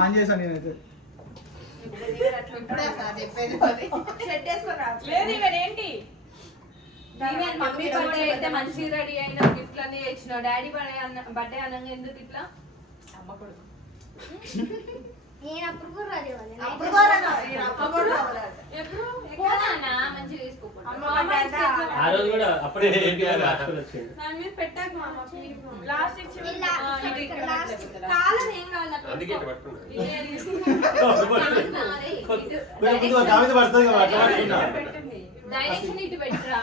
On చేశాను నేనైతే. Mummy birthday అయితే మంచి రెడీ అయిన గిఫ్ట్లు అన్ని ఇచ్చినావు. డాడీ బర్త్డే అనగా ఎందుకు ఇట్లా అమ్మ కొడుకు పెట్టాక డైరెక్షన్ ఇటు పెట్టరా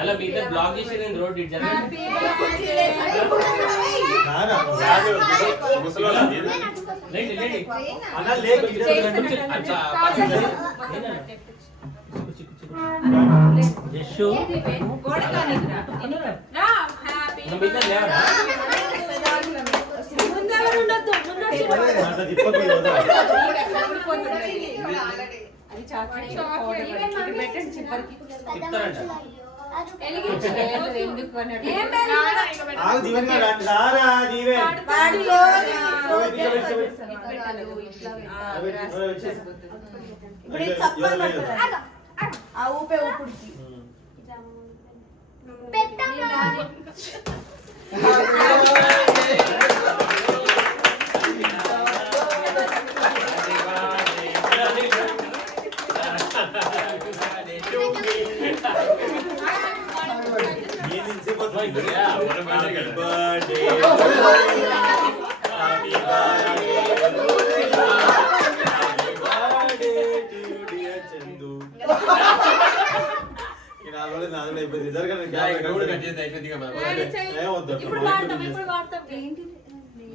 అలా మీద బ్లాక్ చేసి నేను రోడ్ ఇట్ ఊపే ఊపుడికి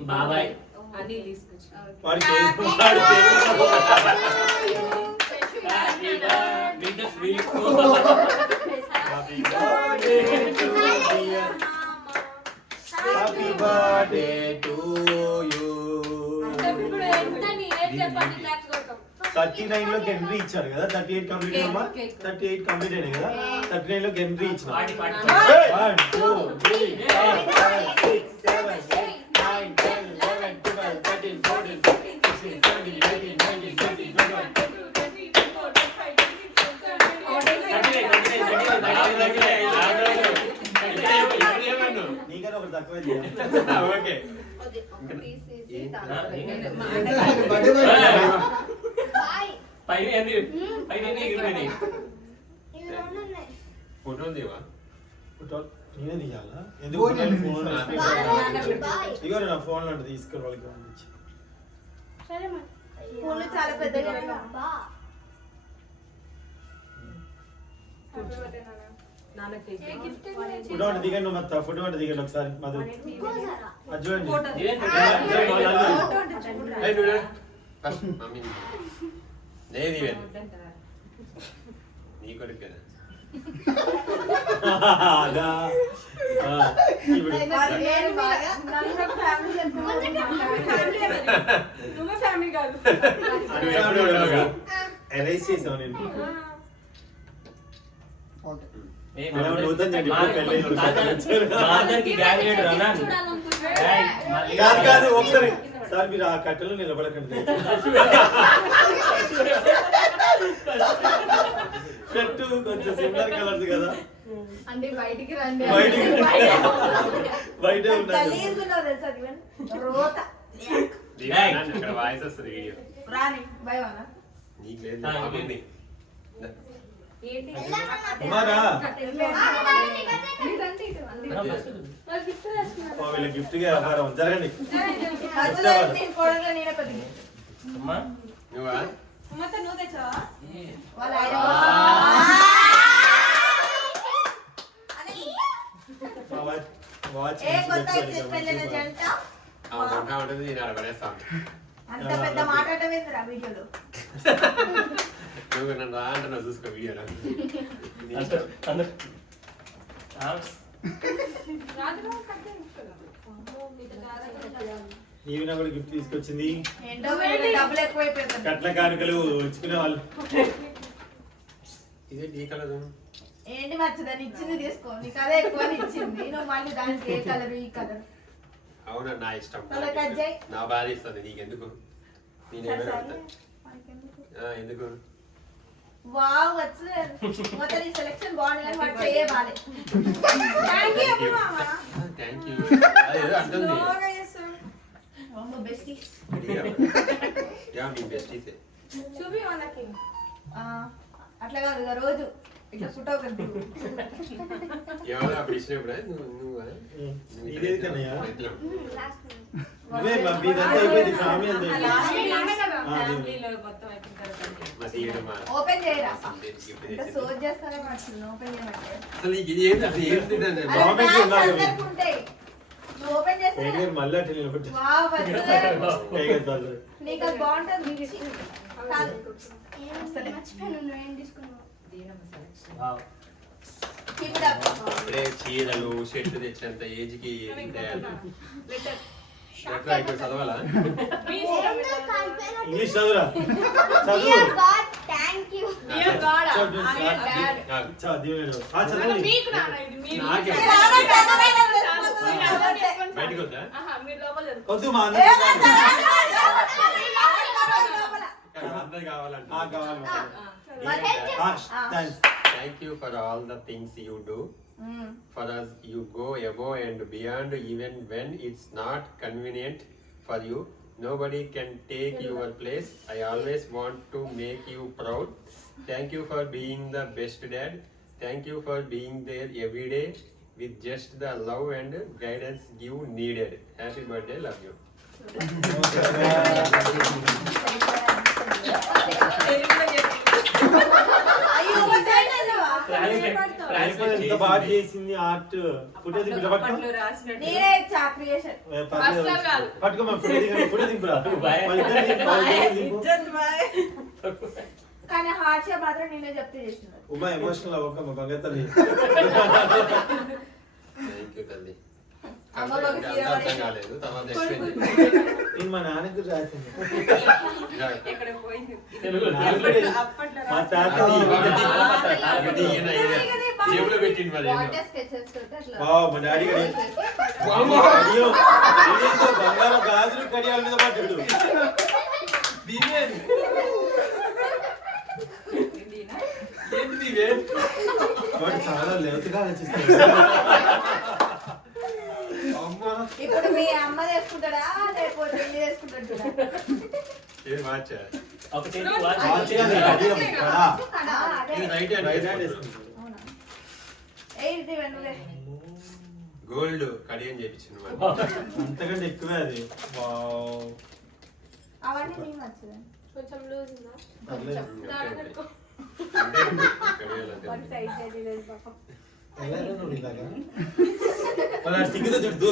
బాబాయ్ అన్ని తీసుకొచ్చి Happy birthday to you. 39 లోకి ఎంట్రీ ఇచ్చారు కదా. 38 కంప్లీట్ అయ్యమ్మా. 38 కంప్లీట్ అయినాయి కదా. 39 లోకి ఎంట్రీ ఇచ్చారు. 1 2 3 4 5 6 7 8 9 10 11 12 13 14 15 16 17 18 19 20 21 నీకన్నా ఒకటి తక్కువ. ఓకే ఫోటో తీవా నేనే తీయాలా? ఎందుకు ఇగో నా ఫోన్ లో తీసుకుని వాళ్ళకి పంపించి. చాలా పెద్దగా ఫోటో అంటే దిగండి మొత్తం. ఫోటో అంటే దిగండి ఒకసారి మధు చూడండి. నీ కొడుకు ఎరైజ్ చేసావు నేను. కాదు ఒకసారి సార్ మీరు ఆ కట్టెలో నిలబడకండి. షర్టు కొంచెం సిమిలర్ కలర్స్ కదా. బయటికి రండి. బయట ఉండాలి. వాయిస్ వస్తుంది వీడియో రాని భయమా నీకు లేదు. వీళ్ళ గిఫ్ట్ గా వ్యాపారం జరగండి. అంత పెద్ద మాట్లాడమేందిరా వీడియోలో. నువ్వు నన్ను రా అంటున్నా చూసుకో వీడియోలో అందరు ఈవిన కూడా గిఫ్ట్ తీసుకొచ్చింది. ఏంటో డబ్బులు ఎక్కువైపోయింది. కట్ల కానుకలు వచ్చుకునే వాళ్ళు. ఇదే ఈ కలర్ ఏంటి మచ్చదని ఇచ్చింది తీసుకో. నీకు అదే ఎక్కువ ఇచ్చింది. నువ్వు మళ్ళీ దానికి ఏ కలర్ ఈ కలర్. అవునా నా ఇష్టం. అలా కట్ చేయి. నా భార్య ఇస్తుంది నీకెందుకు? నేనేమైనా ఎందుకు? వావ్ వచ్చింది. మొత్తం ఈ సెలెక్షన్ బాగుంది కానీ వాడు చెయ్యే బాలే. థాంక్యూ మామా. థాంక్యూ. అదే అర్థం అమ్మ బెస్టీస్. యా మీ బెస్టీసే. చూపి వాళ్ళకి. అట్లా కాదు ఇక రోజు ఇట్లా ఫోటో కనిపి. ఎవరు అప్పుడు ఇచ్చినప్పుడు ఇదేది కన్నయ్య? నువ్వే మీదంతా అయిపోయింది, ఫ్యామిలీ అంతా అయిపోయింది. ఓపెన్ చేయరా? అంటే సోజ్ చేస్తానే మర్చింది. ఓపెన్ చేయమంటే అసలు నీకు ఇది ఏంటి? అసలు ఏంటి దాన్ని? నువ్వు ఓపెన్ చేస్తే మళ్ళీ అట్లా నిలబెట్టి వావ్ వచ్చింది. చాలు. నీకు అది బాగుంటుంది. కాదు అప్పుడే చీరలు షర్ట్లు తెచ్చినంత ఏజ్ కి చదవాలా? ఇంగ్లీష్ చదువురా, చదువు. బయటకు వద్దా? వద్దు మా అందరు కావాలంటే Thank you for all the things you do. For us, you go above and beyond even when it's not convenient for you. Nobody can take your place. I always want to make you proud. Thank you for being the best dad. Thank you for being there every day with just the love and guidance you needed. Happy birthday, love you. ఎంత బాగా చేసింది art. Photo దింపు పట్టుకోమా. Photo దింపురా. కానీ heart shape మాత్రం నేనే చెప్తే చేసిన. Uma emotional అవ్వకమ్మ బంగారు తల్లి. Thank you, తల్లి. అమ్మకు ఒక చీర అర్థం కాలేదు. తర్వాత explain చేయి. నేను మా నాన్నకు రాసింది. మా మా తాత ఇది ఈయన జేబులో పెట్టిండు మరి ఏందో. మా డాడీ బంగారం గాజులు కడియాల మీద పడ్డాడు. వాడు చాలా లేతగా ఆలోచిస్తాడు. ఇప్పుడు మీ అమ్మ చేసుకుంటాడా లేకపోతే ఎన్ని చేసుకుంటాడు? ఏది వాచ్? ఒక చేతి వాచ్ కాదు, కడియం కదా. ఇది రైట్ హ్యాండ్ వేసుకుంటాడు. గోల్డ్ కడియం చేపించింది మరి. అంతకంటే ఎక్కువే అది. వావ్. అవన్నీ నీకు నచ్చదు. కొంచెం లూజ్ ఉందా? సిగ్గుతో చుట్టూ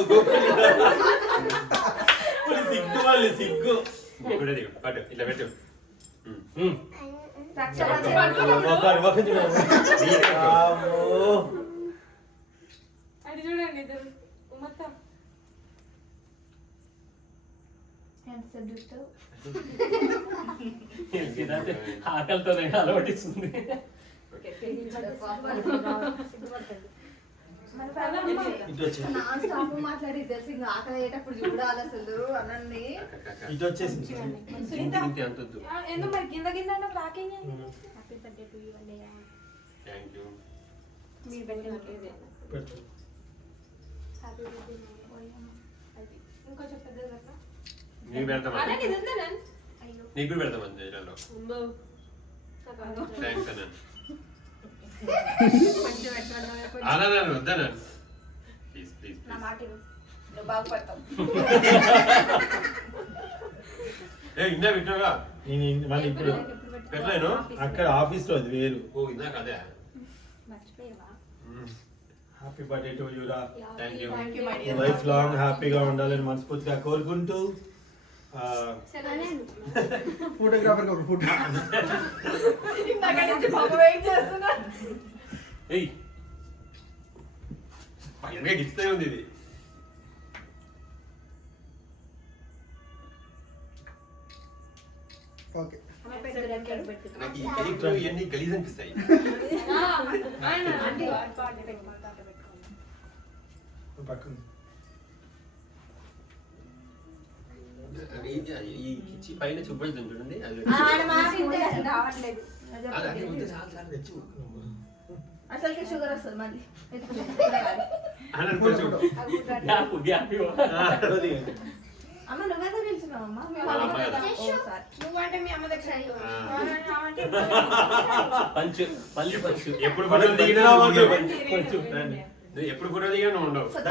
సిగ్గు వాళ్ళు సిగ్గు. పట్టు ఇట్లా పెట్టు. అది చూడండి ఇద్దరు మొత్తం ఆకలితో అలవాటిస్తుంది. మాట్లాడి తెలిసి ఆకలి అయ్యేటప్పుడు చూడాలి అసలు అనండి. ఇటు వచ్చేసి ఎందుకు మరి కింద కింద ప్యాకింగ్ మీరు పెట్టు. ఇంకొంచెం పెద్దది నీకు పెడతామని నీకు కూడా పెడతామని జైలలో. థ్యాంక్స్ అన్న. అలా వద్దనా ప్లీజ్ ప్లీజ్ నా మాట నువ్వు బాగుపడతావు. ఇందా పెట్టినాగా మళ్ళీ ఇప్పుడు పెట్టలేను. అక్కడ ఆఫీస్ లో అది వేరు. ఓ ఇందాక అదే. హ్యాపీ బర్త్డే టు యూ రా. Thank you. Thank you my dear. Life long హ్యాపీగా ఉండాలని మనస్ఫూర్తిగా కోరుకుంటూ ఫోటోగ్రాఫర్ ఒక ఫోటో ఇందాక నుంచి పాప వెయిట్ చేస్తున్నా. ఏయ్ పైన గిస్తే ఉంది ఇది. ఓకే నాకు ఈ కేక్ ఇవన్నీ గలీజ్ అనిపిస్తాయి. పక్కన ఈ కిచ్చి పైన చూపెడుతుంది చూడండి అది. ఆడ మాట ఇంటే రావట్లేదు. అది అది వద్దు, చాలు చాలు తెచ్చు. అసలుకి షుగర్ వస్తుంది మళ్ళీ. అని కొంచెం గ్యాప్ అమ్మ నువ్వెందుకు నిల్చున్నావమ్మా? నువ్వంటే మీ అమ్మ దగ్గర పంచు మళ్ళీ పంచు. ఎప్పుడు ఫోటో దిగినా కొంచెం నువ్వు ఎప్పుడు ఫోటో దిగినా ఉండవు. కొత్త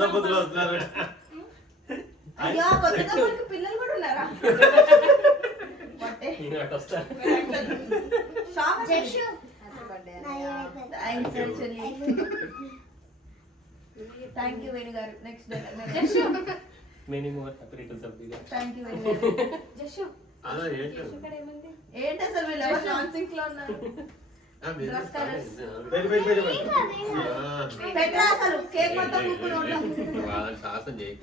దంపతులు వస్తున్నారు. అయ్యో కొత్త దంపతులకి పిల్లలు కూడా ఉన్నారా? నేను అటు వస్తా. థ్యాంక్ యూ వేణు గారు. Next Many more happy returns of the day. Thank you Venu గారు. అలా ఏంటో ఏంటి అసలు వీళ్ళు ఎవరు నాన్ సింక్ లో ఉన్నారు? డ్రెస్ కలర్స్ పెట్టరా అసలు కేక్ మొత్తం కుక్కుని ఉంటాం. వాళ్ళని సాహసం చేయి.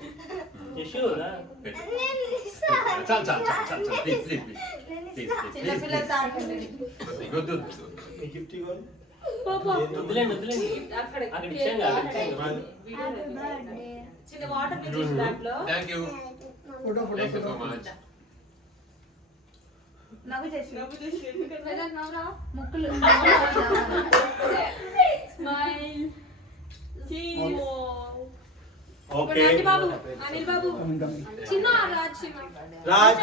యశు రా. చాలు చాలు చాలు చాలు చాలు ప్లీజ్ ప్లీజ్ ప్లీజ్ చిన్నపిల్లలు తాగండి. వద్దు గిఫ్ట్ ఇవ్వాలి. వదిలేండి వదిలేండి. అక్కడ ఇచ్చాను కదా, ఇచ్చాను కదా. చిన్న వాటర్ తీసి దాంట్లో thank you photo thank you so photo much. నవ్వు చేసి నవ్వురా ముక్కులు స్మైల్. ఓకే అనిల్ బాబు చిన్న రాజ్ చిన్న రాజ్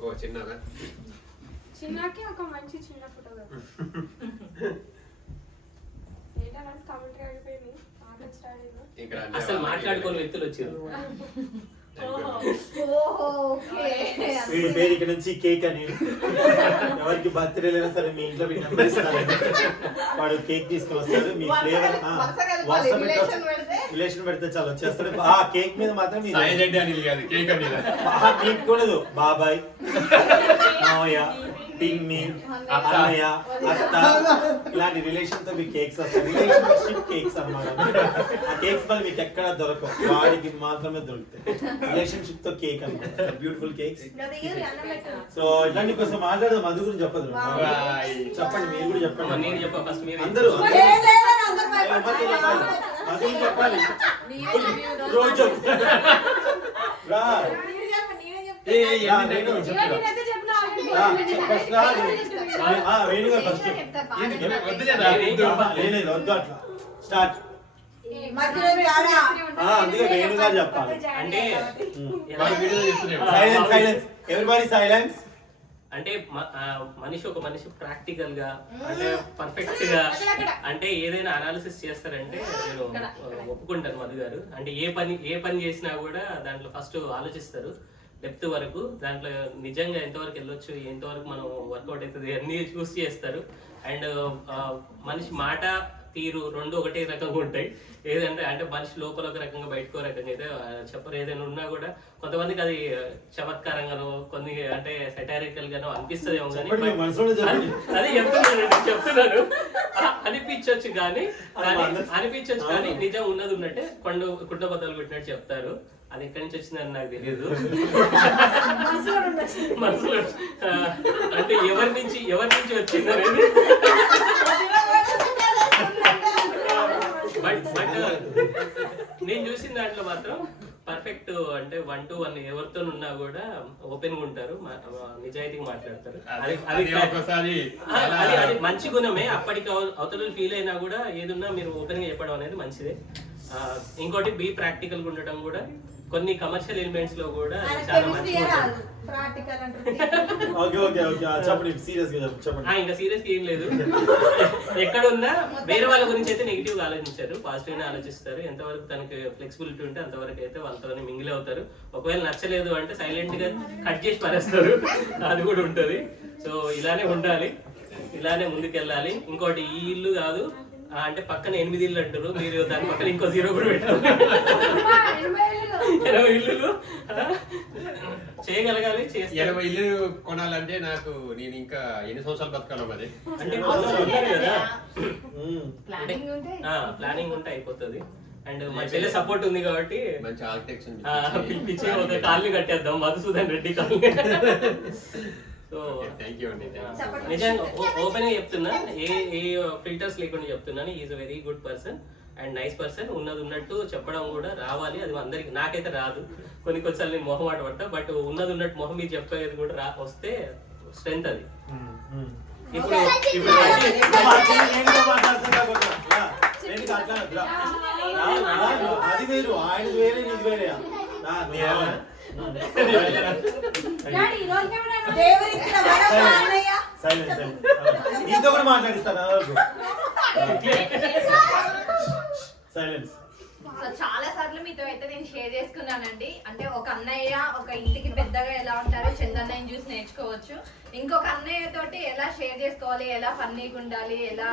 ఓ చిన్నదా చిన్నకి ఒక మంచి చిన్న ఫోటో ఏంటంటే కామెంట్ అయిపోయింది. ఇక్కడ అసలు మాట్లాడుకోని వ్యక్తులు వచ్చారు. వీడి పేరు ఇక్కడ నుంచి కేక్ అని. ఎవరికి బర్త్డే లేదా సరే మీ ఇంట్లో మీ నెంబర్ ఇస్తారు. వాడు కేక్ తీసుకుని వస్తాడు. మీ ఫ్లేవర్ రిలేషన్ పెడితే చాలు వచ్చేస్తాడు. ఆ కేక్ మీద మాత్రం మీ సాయిరెడ్డి అని కాదు కేక్ అని మీకు కూడదు. బాబాయ్, మావయ్య, పిన్ని, అన్నయ్య, అత్త ఇలాంటి రిలేషన్ తో మీకు కేక్స్ వస్తాయి. రిలేషన్షిప్ కేక్స్ అన్నమాట. ఆ కేక్స్ మళ్ళీ మీకు ఎక్కడ దొరకవు, వాడికి మాత్రమే దొరుకుతాయి. రిలేషన్షిప్ తో కేక్ అన్నమాట. Beautiful cakes. సో ఇట్లాంటి కోసం మాట్లాడదాం. అది గురించి చెప్పదు. చెప్పండి, మీరు కూడా చెప్పండి. నేను చెప్పా ఫస్ట్ మీరు. అందరూ అది చెప్పాలి. రోజు చెప్పు. రా నేను చెప్తున్నా. ఫస్ట్ రా. వేణుగా ఫస్ట్ లేదు వద్దు అట్లా స్టార్ట్. అందుకే వేణుగా చెప్పాలి. అంటే సైలెన్స్ సైలెన్స్ ఎవ్రీబడి సైలెన్స్. అంటే మనిషి ఒక మనిషి ప్రాక్టికల్ గా అంటే పర్ఫెక్ట్ గా అంటే ఏదైనా అనాలిసిస్ చేస్తారంటే నేను ఒప్పుకుంటాను మధు గారు. అంటే ఏ పని చేసినా కూడా దాంట్లో ఫస్ట్ ఆలోచిస్తారు డెప్త్ వరకు. దాంట్లో నిజంగా ఎంతవరకు వెళ్ళొచ్చు, ఎంతవరకు మనం వర్కౌట్ అవుతుంది అన్నీ చూసి చేస్తారు. అండ్ మనిషి మాట తీరు రెండు ఒకటే రకంగా ఉంటాయి. ఏదంటే అంటే మనిషి లోపల ఒక రకంగా బయటకు ఒక రకంగా అయితే చెప్పరు. ఏదైనా ఉన్నా కూడా కొంతమందికి అది చమత్కారంగానో కొన్ని అంటే సెటారికల్ గానో అనిపిస్తుందేమో కానీ అది చెప్తున్నాను అనిపించవచ్చు కానీ నిజం ఉన్నది ఉన్నట్టే కుండ బద్దలు కొట్టినట్టు చెప్తారు. అది ఎక్కడి నుంచి వచ్చిందని నాకు తెలియదు. మనసులో అంటే ఎవరి నుంచి వచ్చింది అనేది. బట్ నేను చూసిన దాంట్లో మాత్రం పర్ఫెక్ట్ అంటే 1 to 1 ఎవరితో ఉన్నా కూడా ఓపెన్ గా ఉంటారు, నిజాయితీగా మాట్లాడతారు. అది మంచి గుణమే. అప్పటికి అవతల ఫీల్ అయినా కూడా ఏదున్నా మీరు ఓపెన్ గా చెప్పడం అనేది మంచిదే. ఇంకోటి బీ ప్రాక్టికల్ గా ఉండటం కూడా కొన్ని కమర్షియల్ ఎలిమెంట్స్ లో కూడా చాలా మంచిగా ఇంకా సీరియస్ ఏం లేదు. ఎక్కడున్నా వేరే వాళ్ళ గురించి అయితే నెగిటివ్ గా ఆలోచించారు, పాజిటివ్ గా ఆలోచిస్తారు. ఎంతవరకు తనకి ఫ్లెక్సిబిలిటీ ఉంటే అంతవరకు అయితే వాళ్ళతోనే మింగిల్ అవుతారు. ఒకవేళ నచ్చలేదు అంటే సైలెంట్ గా కట్ చేసి పరేస్తారు. అది కూడా ఉంటది. సో ఇలానే ఉండాలి, ఇలానే ముందుకెళ్ళాలి. ఇంకోటి ఈ ఇల్లు కాదు అంటే పక్కన 8 ఇల్లు అంటారు, మీరు దాని పక్కన ఇంకో 0 కూడా పెట్టారు. 80 20 ఇల్లులు చేయగలగాలి. 20 ఇల్లు కొనాలంటే నాకు నేను ఇంకా ఎన్ని సంవత్సరాలు బతకాలి మరి? అంటే ఉంటారు కదా, ప్లానింగ్ ఉంటే ప్లానింగ్ ఉంటే అయిపోతుంది. అండ్ మా చెల్లె సపోర్ట్ ఉంది కాబట్టి మంచి ఆర్కిటెక్ట్స్ పిలిపించి ఒక కాలనీ కట్టేద్దాం, Madhusudan Reddy colony. So thank you అండి. నిజంగా ఓపెన్ గా చెప్తున్నా, ఏ ఫిల్టర్స్ లేకుండా చెప్తున్నాను. Is a very good person and nice person. ఉన్నది ఉన్నట్టు చెప్పడం కూడా రావాలి, అది అందరికి. నాకైతే రాదు, కొన్నిసార్లు నేను మొహమాట పడతా, బట్ ఉన్నది ఉన్నట్టు మొహం మీద చెప్పేది కూడా వస్తే స్ట్రెంత్ అది. ఇప్పుడు అది వేరు, ఆయన వేరే, నీది వేరే. నీతో కూడా మాట్లాడిస్తాను. సైలెన్స్. సో చాలా సార్లు మీతో అయితే నేను షేర్ చేసుకున్నానండి. అంటే ఒక అన్నయ్య ఒక ఇంటికి పెద్దగా ఎలా ఉంటారో చందన్నయ్యని చూసి నేర్చుకోవచ్చు. ఇంకొక అన్నయ్య తోటి ఎలా షేర్ చేసుకోవాలి, ఎలా ఫన్నీగా ఉండాలి, ఎలా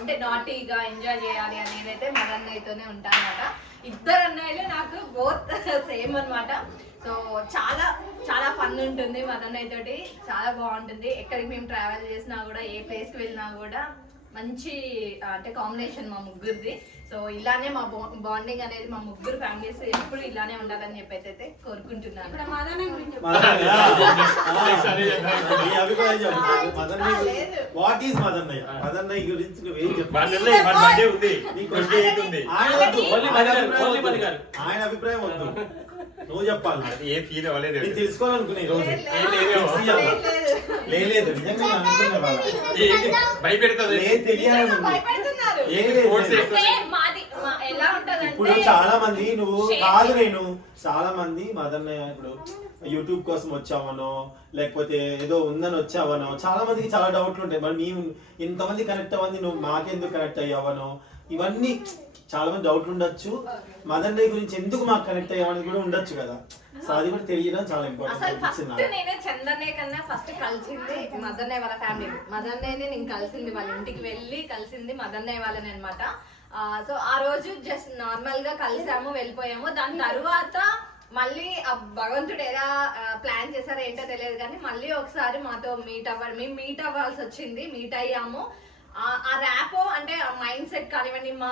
అంటే నాటీగా ఎంజాయ్ చేయాలి అనేది అయితే మన అన్నయ్యతోనే ఉంటాను అనమాట. ఇద్దరు అన్నయ్యలు నాకు బోత్ సేమ్ అనమాట. సో చాలా చాలా ఫన్ ఉంటుంది మన అన్నయ్య తోటి, చాలా బాగుంటుంది. ఎక్కడికి మేము ట్రావెల్ చేసినా కూడా, ఏ ప్లేస్కి వెళ్ళినా కూడా మంచి అంటే కాంబినేషన్ మా ముగ్గురిది. సో ఇలానే మా బాండింగ్ అనేది మా ముగ్గురు ఫ్యామిలీస్ ఎప్పుడు ఇలానే ఉండాలని చెప్పి అయితే కోరుకుంటున్నాను. What is మదన్నయ్య? మదన్నయ్య గురించి నువ్వేం చెప్పాలి? ఆయన అభిప్రాయం వద్దు, నువ్వు చెప్పాలి. ఏ ఫీల్ అవ్వలేదు, నేను తెలుసుకోవాలనుకున్నా ఈ రోజు. లేదు నిజంగా అనుకున్నా వాళ్ళ భయపెడుతుంది. ఇప్పుడు చాలా మంది నువ్వు కాదు, నేను చాలా మంది మదన్నయ్య ఇప్పుడు యూట్యూబ్ కోసం వచ్చావనో లేకపోతే ఏదో ఉందని వచ్చావనో చాలా మందికి చాలా డౌట్లు ఉంటాయి. మరి మేము ఇంతమంది కనెక్ట్ అవ్వండి, నువ్వు మాకెందుకు కనెక్ట్ అయ్యావనో ఇవన్నీ చాలా మంది డౌట్లు ఉండొచ్చు. మదన్నయ్య గురించి ఎందుకు మాకు కనెక్ట్ అయ్యామని కూడా ఉండొచ్చు కదా. సో అది కూడా తెలియడం చాలా ఇంపార్టెంట్. నేనే చందన్నయ్య కన్నా ఫస్ట్ కలిసింది మదన్నయ్య వాళ్ళ ఫ్యామిలీ. మదన్నయ్యనే నేను కలిసింది, వాళ్ళ ఇంటికి వెళ్ళి కలిసింది మదన్నయ్య వాళ్ళని అనమాట. సో ఆ రోజు జస్ట్ నార్మల్ గా కలిసాము, వెళ్ళిపోయాము. దాని తర్వాత మళ్ళీ ఆ భగవంతుడు ఎలా ప్లాన్ చేశారో ఏంటో తెలియదు కానీ మళ్ళీ ఒకసారి మాతో మేము మీట్ అవ్వాల్సి వచ్చింది. మీట్ అయ్యాము. ఆ ర్యాపో అంటే ఆ మైండ్ సెట్ కానివ్వండి, మా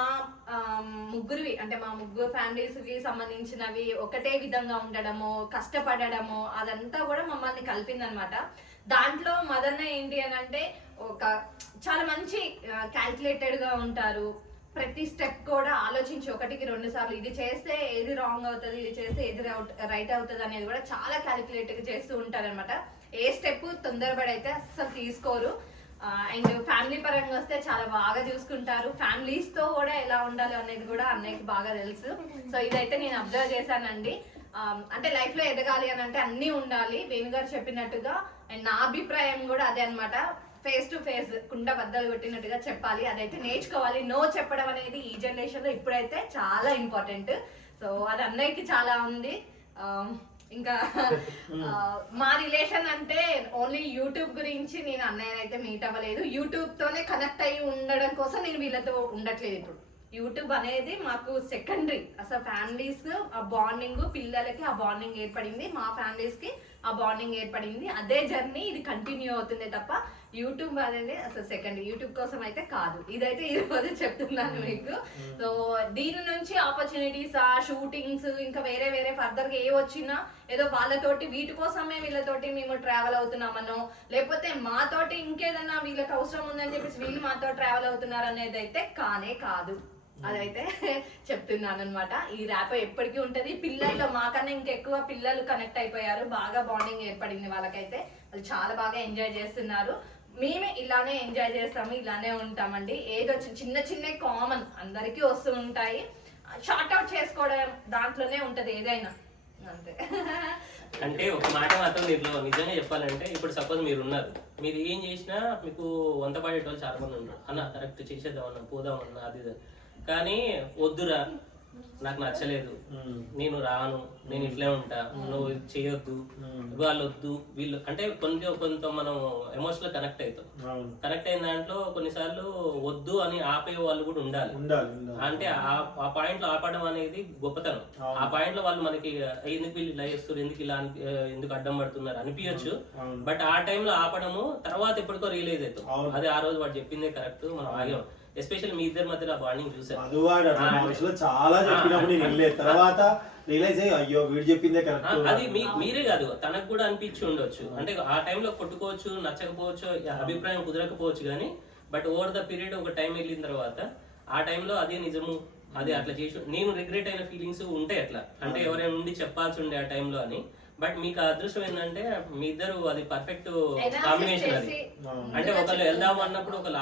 ముగ్గురివి అంటే మా ముగ్గురు ఫ్యామిలీస్ కి సంబంధించినవి ఒకటే విధంగా ఉండడము, కష్టపడడము, అదంతా కూడా మమ్మల్ని కలిపిందనమాట. దాంట్లో మదన్న ఏంటి అని అంటే ఒక చాలా మంచి క్యాల్కులేటెడ్ గా ఉంటారు. ప్రతి స్టెప్ కూడా ఆలోచించి 1కి 2 సార్లు ఇది చేస్తే ఏది రాంగ్ అవుతుంది, ఇది చేస్తే ఏది రైట్ అవుతుంది అనేది కూడా చాలా క్యాలిక్యులేట్ గా చేస్తూ ఉంటారు అనమాట. ఏ స్టెప్ తొందరపడి అయితే అస్సలు తీసుకోరు. అండ్ ఫ్యామిలీ పరంగా వస్తే చాలా బాగా చూసుకుంటారు. ఫ్యామిలీస్ తో కూడా ఎలా ఉండాలి అనేది కూడా అన్నయ్యకి బాగా తెలుసు. సో ఇదైతే నేను అబ్జర్వ్ చేశానండి. అంటే లైఫ్ లో ఎదగాలి అని అంటే అన్ని ఉండాలి, వేణుగారు చెప్పినట్టుగా. అండ్ నా అభిప్రాయం కూడా అదే అనమాట. ఫేస్ టు ఫేస్ కుండ బద్దలు కొట్టినట్టుగా చెప్పాలి, అదైతే నేర్చుకోవాలి. నో చెప్పడం అనేది ఈ జనరేషన్ లో ఇప్పుడైతే చాలా ఇంపార్టెంట్. సో అది అన్నయ్యకి చాలా ఉంది. ఇంకా మా రిలేషన్ అంటే ఓన్లీ యూట్యూబ్ గురించి నేను అన్నయ్య అయితే మీట్ అవ్వలేదు. యూట్యూబ్ తోనే కనెక్ట్ అయ్యి ఉండడం కోసం నేను వీళ్ళతో ఉండట్లేదు. ఇప్పుడు యూట్యూబ్ అనేది మాకు సెకండరీ. అసలు ఫ్యామిలీస్ ఆ బాండింగ్, పిల్లలకి ఆ బాండింగ్ ఏర్పడింది, మా ఫ్యామిలీస్ కి ఆ బాండింగ్ ఏర్పడింది. అదే జర్నీ ఇది కంటిన్యూ అవుతుంది తప్ప యూట్యూబ్ అనేది అసలు సెకండరీ. యూట్యూబ్ కోసం అయితే కాదు. ఇదైతే ఈ రోజు చెప్తున్నాను మీకు. సో దీని నుంచి ఆపర్చునిటీస్, ఆ షూటింగ్స్, ఇంకా వేరే వేరే ఫర్దర్ గా ఏ వచ్చినా ఏదో వాళ్ళతోటి వీటి కోసమే వీళ్ళతోటి మేము ట్రావెల్ అవుతున్నామనో, లేకపోతే మాతోటి ఇంకేదన్నా వీళ్ళకి అవసరం ఉందని చెప్పేసి వీళ్ళు మాతో ట్రావెల్ అవుతున్నారు అనేది అయితే కానే కాదు. అదైతే చెప్తున్నాను అనమాట. ఈ ర్యాప్ ఎప్పటికీ ఉంటది. పిల్లల్లో మాకన్నా ఇంకెక్కువ పిల్లలు కనెక్ట్ అయిపోయారు, బాగా బాండింగ్ ఏర్పడింది వాళ్ళకైతే. వాళ్ళు చాలా బాగా ఎంజాయ్ చేస్తున్నారు. మేమే ఇలానే ఎంజాయ్ చేస్తాము, ఇలానే ఉంటామండి. ఏదో చిన్న చిన్న కామన్ అందరికీ వస్తూ ఉంటాయి. షార్ట్ అవుట్ చేసుకోవడం దాంట్లోనే ఉంటది ఏదైనా, అంతే. అంటే ఒక మాట మాత్రం దీంట్లో నిజంగా చెప్పాలంటే, ఇప్పుడు సపోజ్ మీరు ఉన్నారు, మీరు ఏం చేసినా మీకు వంత పడేటోళ్ళు చాలా మంది ఉన్నారు. అన్న కరెక్ట్ చేసేద్దామన్నా, పోదామన్నా, అది కానీ వద్దురా నాకు నచ్చలేదు, నేను రాను, నేను ఇట్లే ఉంటా, నువ్వు చేయొద్దు, వాళ్ళు వద్దు, వీళ్ళు అంటే కొంత మనం ఎమోషనల్ కనెక్ట్ అవుతాం. కనెక్ట్ అయిన దాంట్లో కొన్నిసార్లు వద్దు అని ఆపే వాళ్ళు కూడా ఉండాలి. అంటే ఆ పాయింట్ లో ఆపడం అనేది గొప్పతనం. ఆ పాయింట్ లో వాళ్ళు మనకి ఎందుకు వీళ్ళు ఇలా చేస్తారు, ఎందుకు అడ్డం పడుతున్నారు అనిపించచ్చు. బట్ ఆ టైంలో ఆపడము తర్వాత ఎప్పటికో రియలైజ్ అవుతాం, అదే ఆ రోజు వాడు చెప్పిందే కరెక్ట్, మనం ఆగాం. ఎస్పెషల్లీ మీ ఇద్దరి మధ్య బాండింగ్ చూసాను, చాలా చెప్పినప్పుడు నేను వెళ్ళలేదు, తర్వాత రియలైజ్ అయ్యి అయ్యో వీడు చెప్పిందే కరెక్ట్. అది మీరే కాదు తనకు కూడా అనిపించి ఉండొచ్చు. అంటే ఆ టైంలో కొట్టుకోవచ్చు, నచ్చకపోవచ్చు, అభిప్రాయం కుదరకపోవచ్చు, కానీ బట్ ఓవర్ ద పీరియడ్ ఒక టైం వెళ్ళిన తర్వాత ఆ టైంలో అదే నిజము, అదే అట్లా చేసి నేను రిగ్రెట్ అయిన ఫీలింగ్స్ ఉంటాయి అట్లా. అంటే ఎవరైనా ఉండి చెప్పాల్సి ఉండే ఆ టైంలో అని. బట్ మీకు అదృష్టం ఏంటంటే మీ ఇద్దరు అది పర్ఫెక్ట్ కాంబినేషన్. అది అంటే ఒకళ్ళు వెళ్దాము అన్నప్పుడు ఒకళ్ళు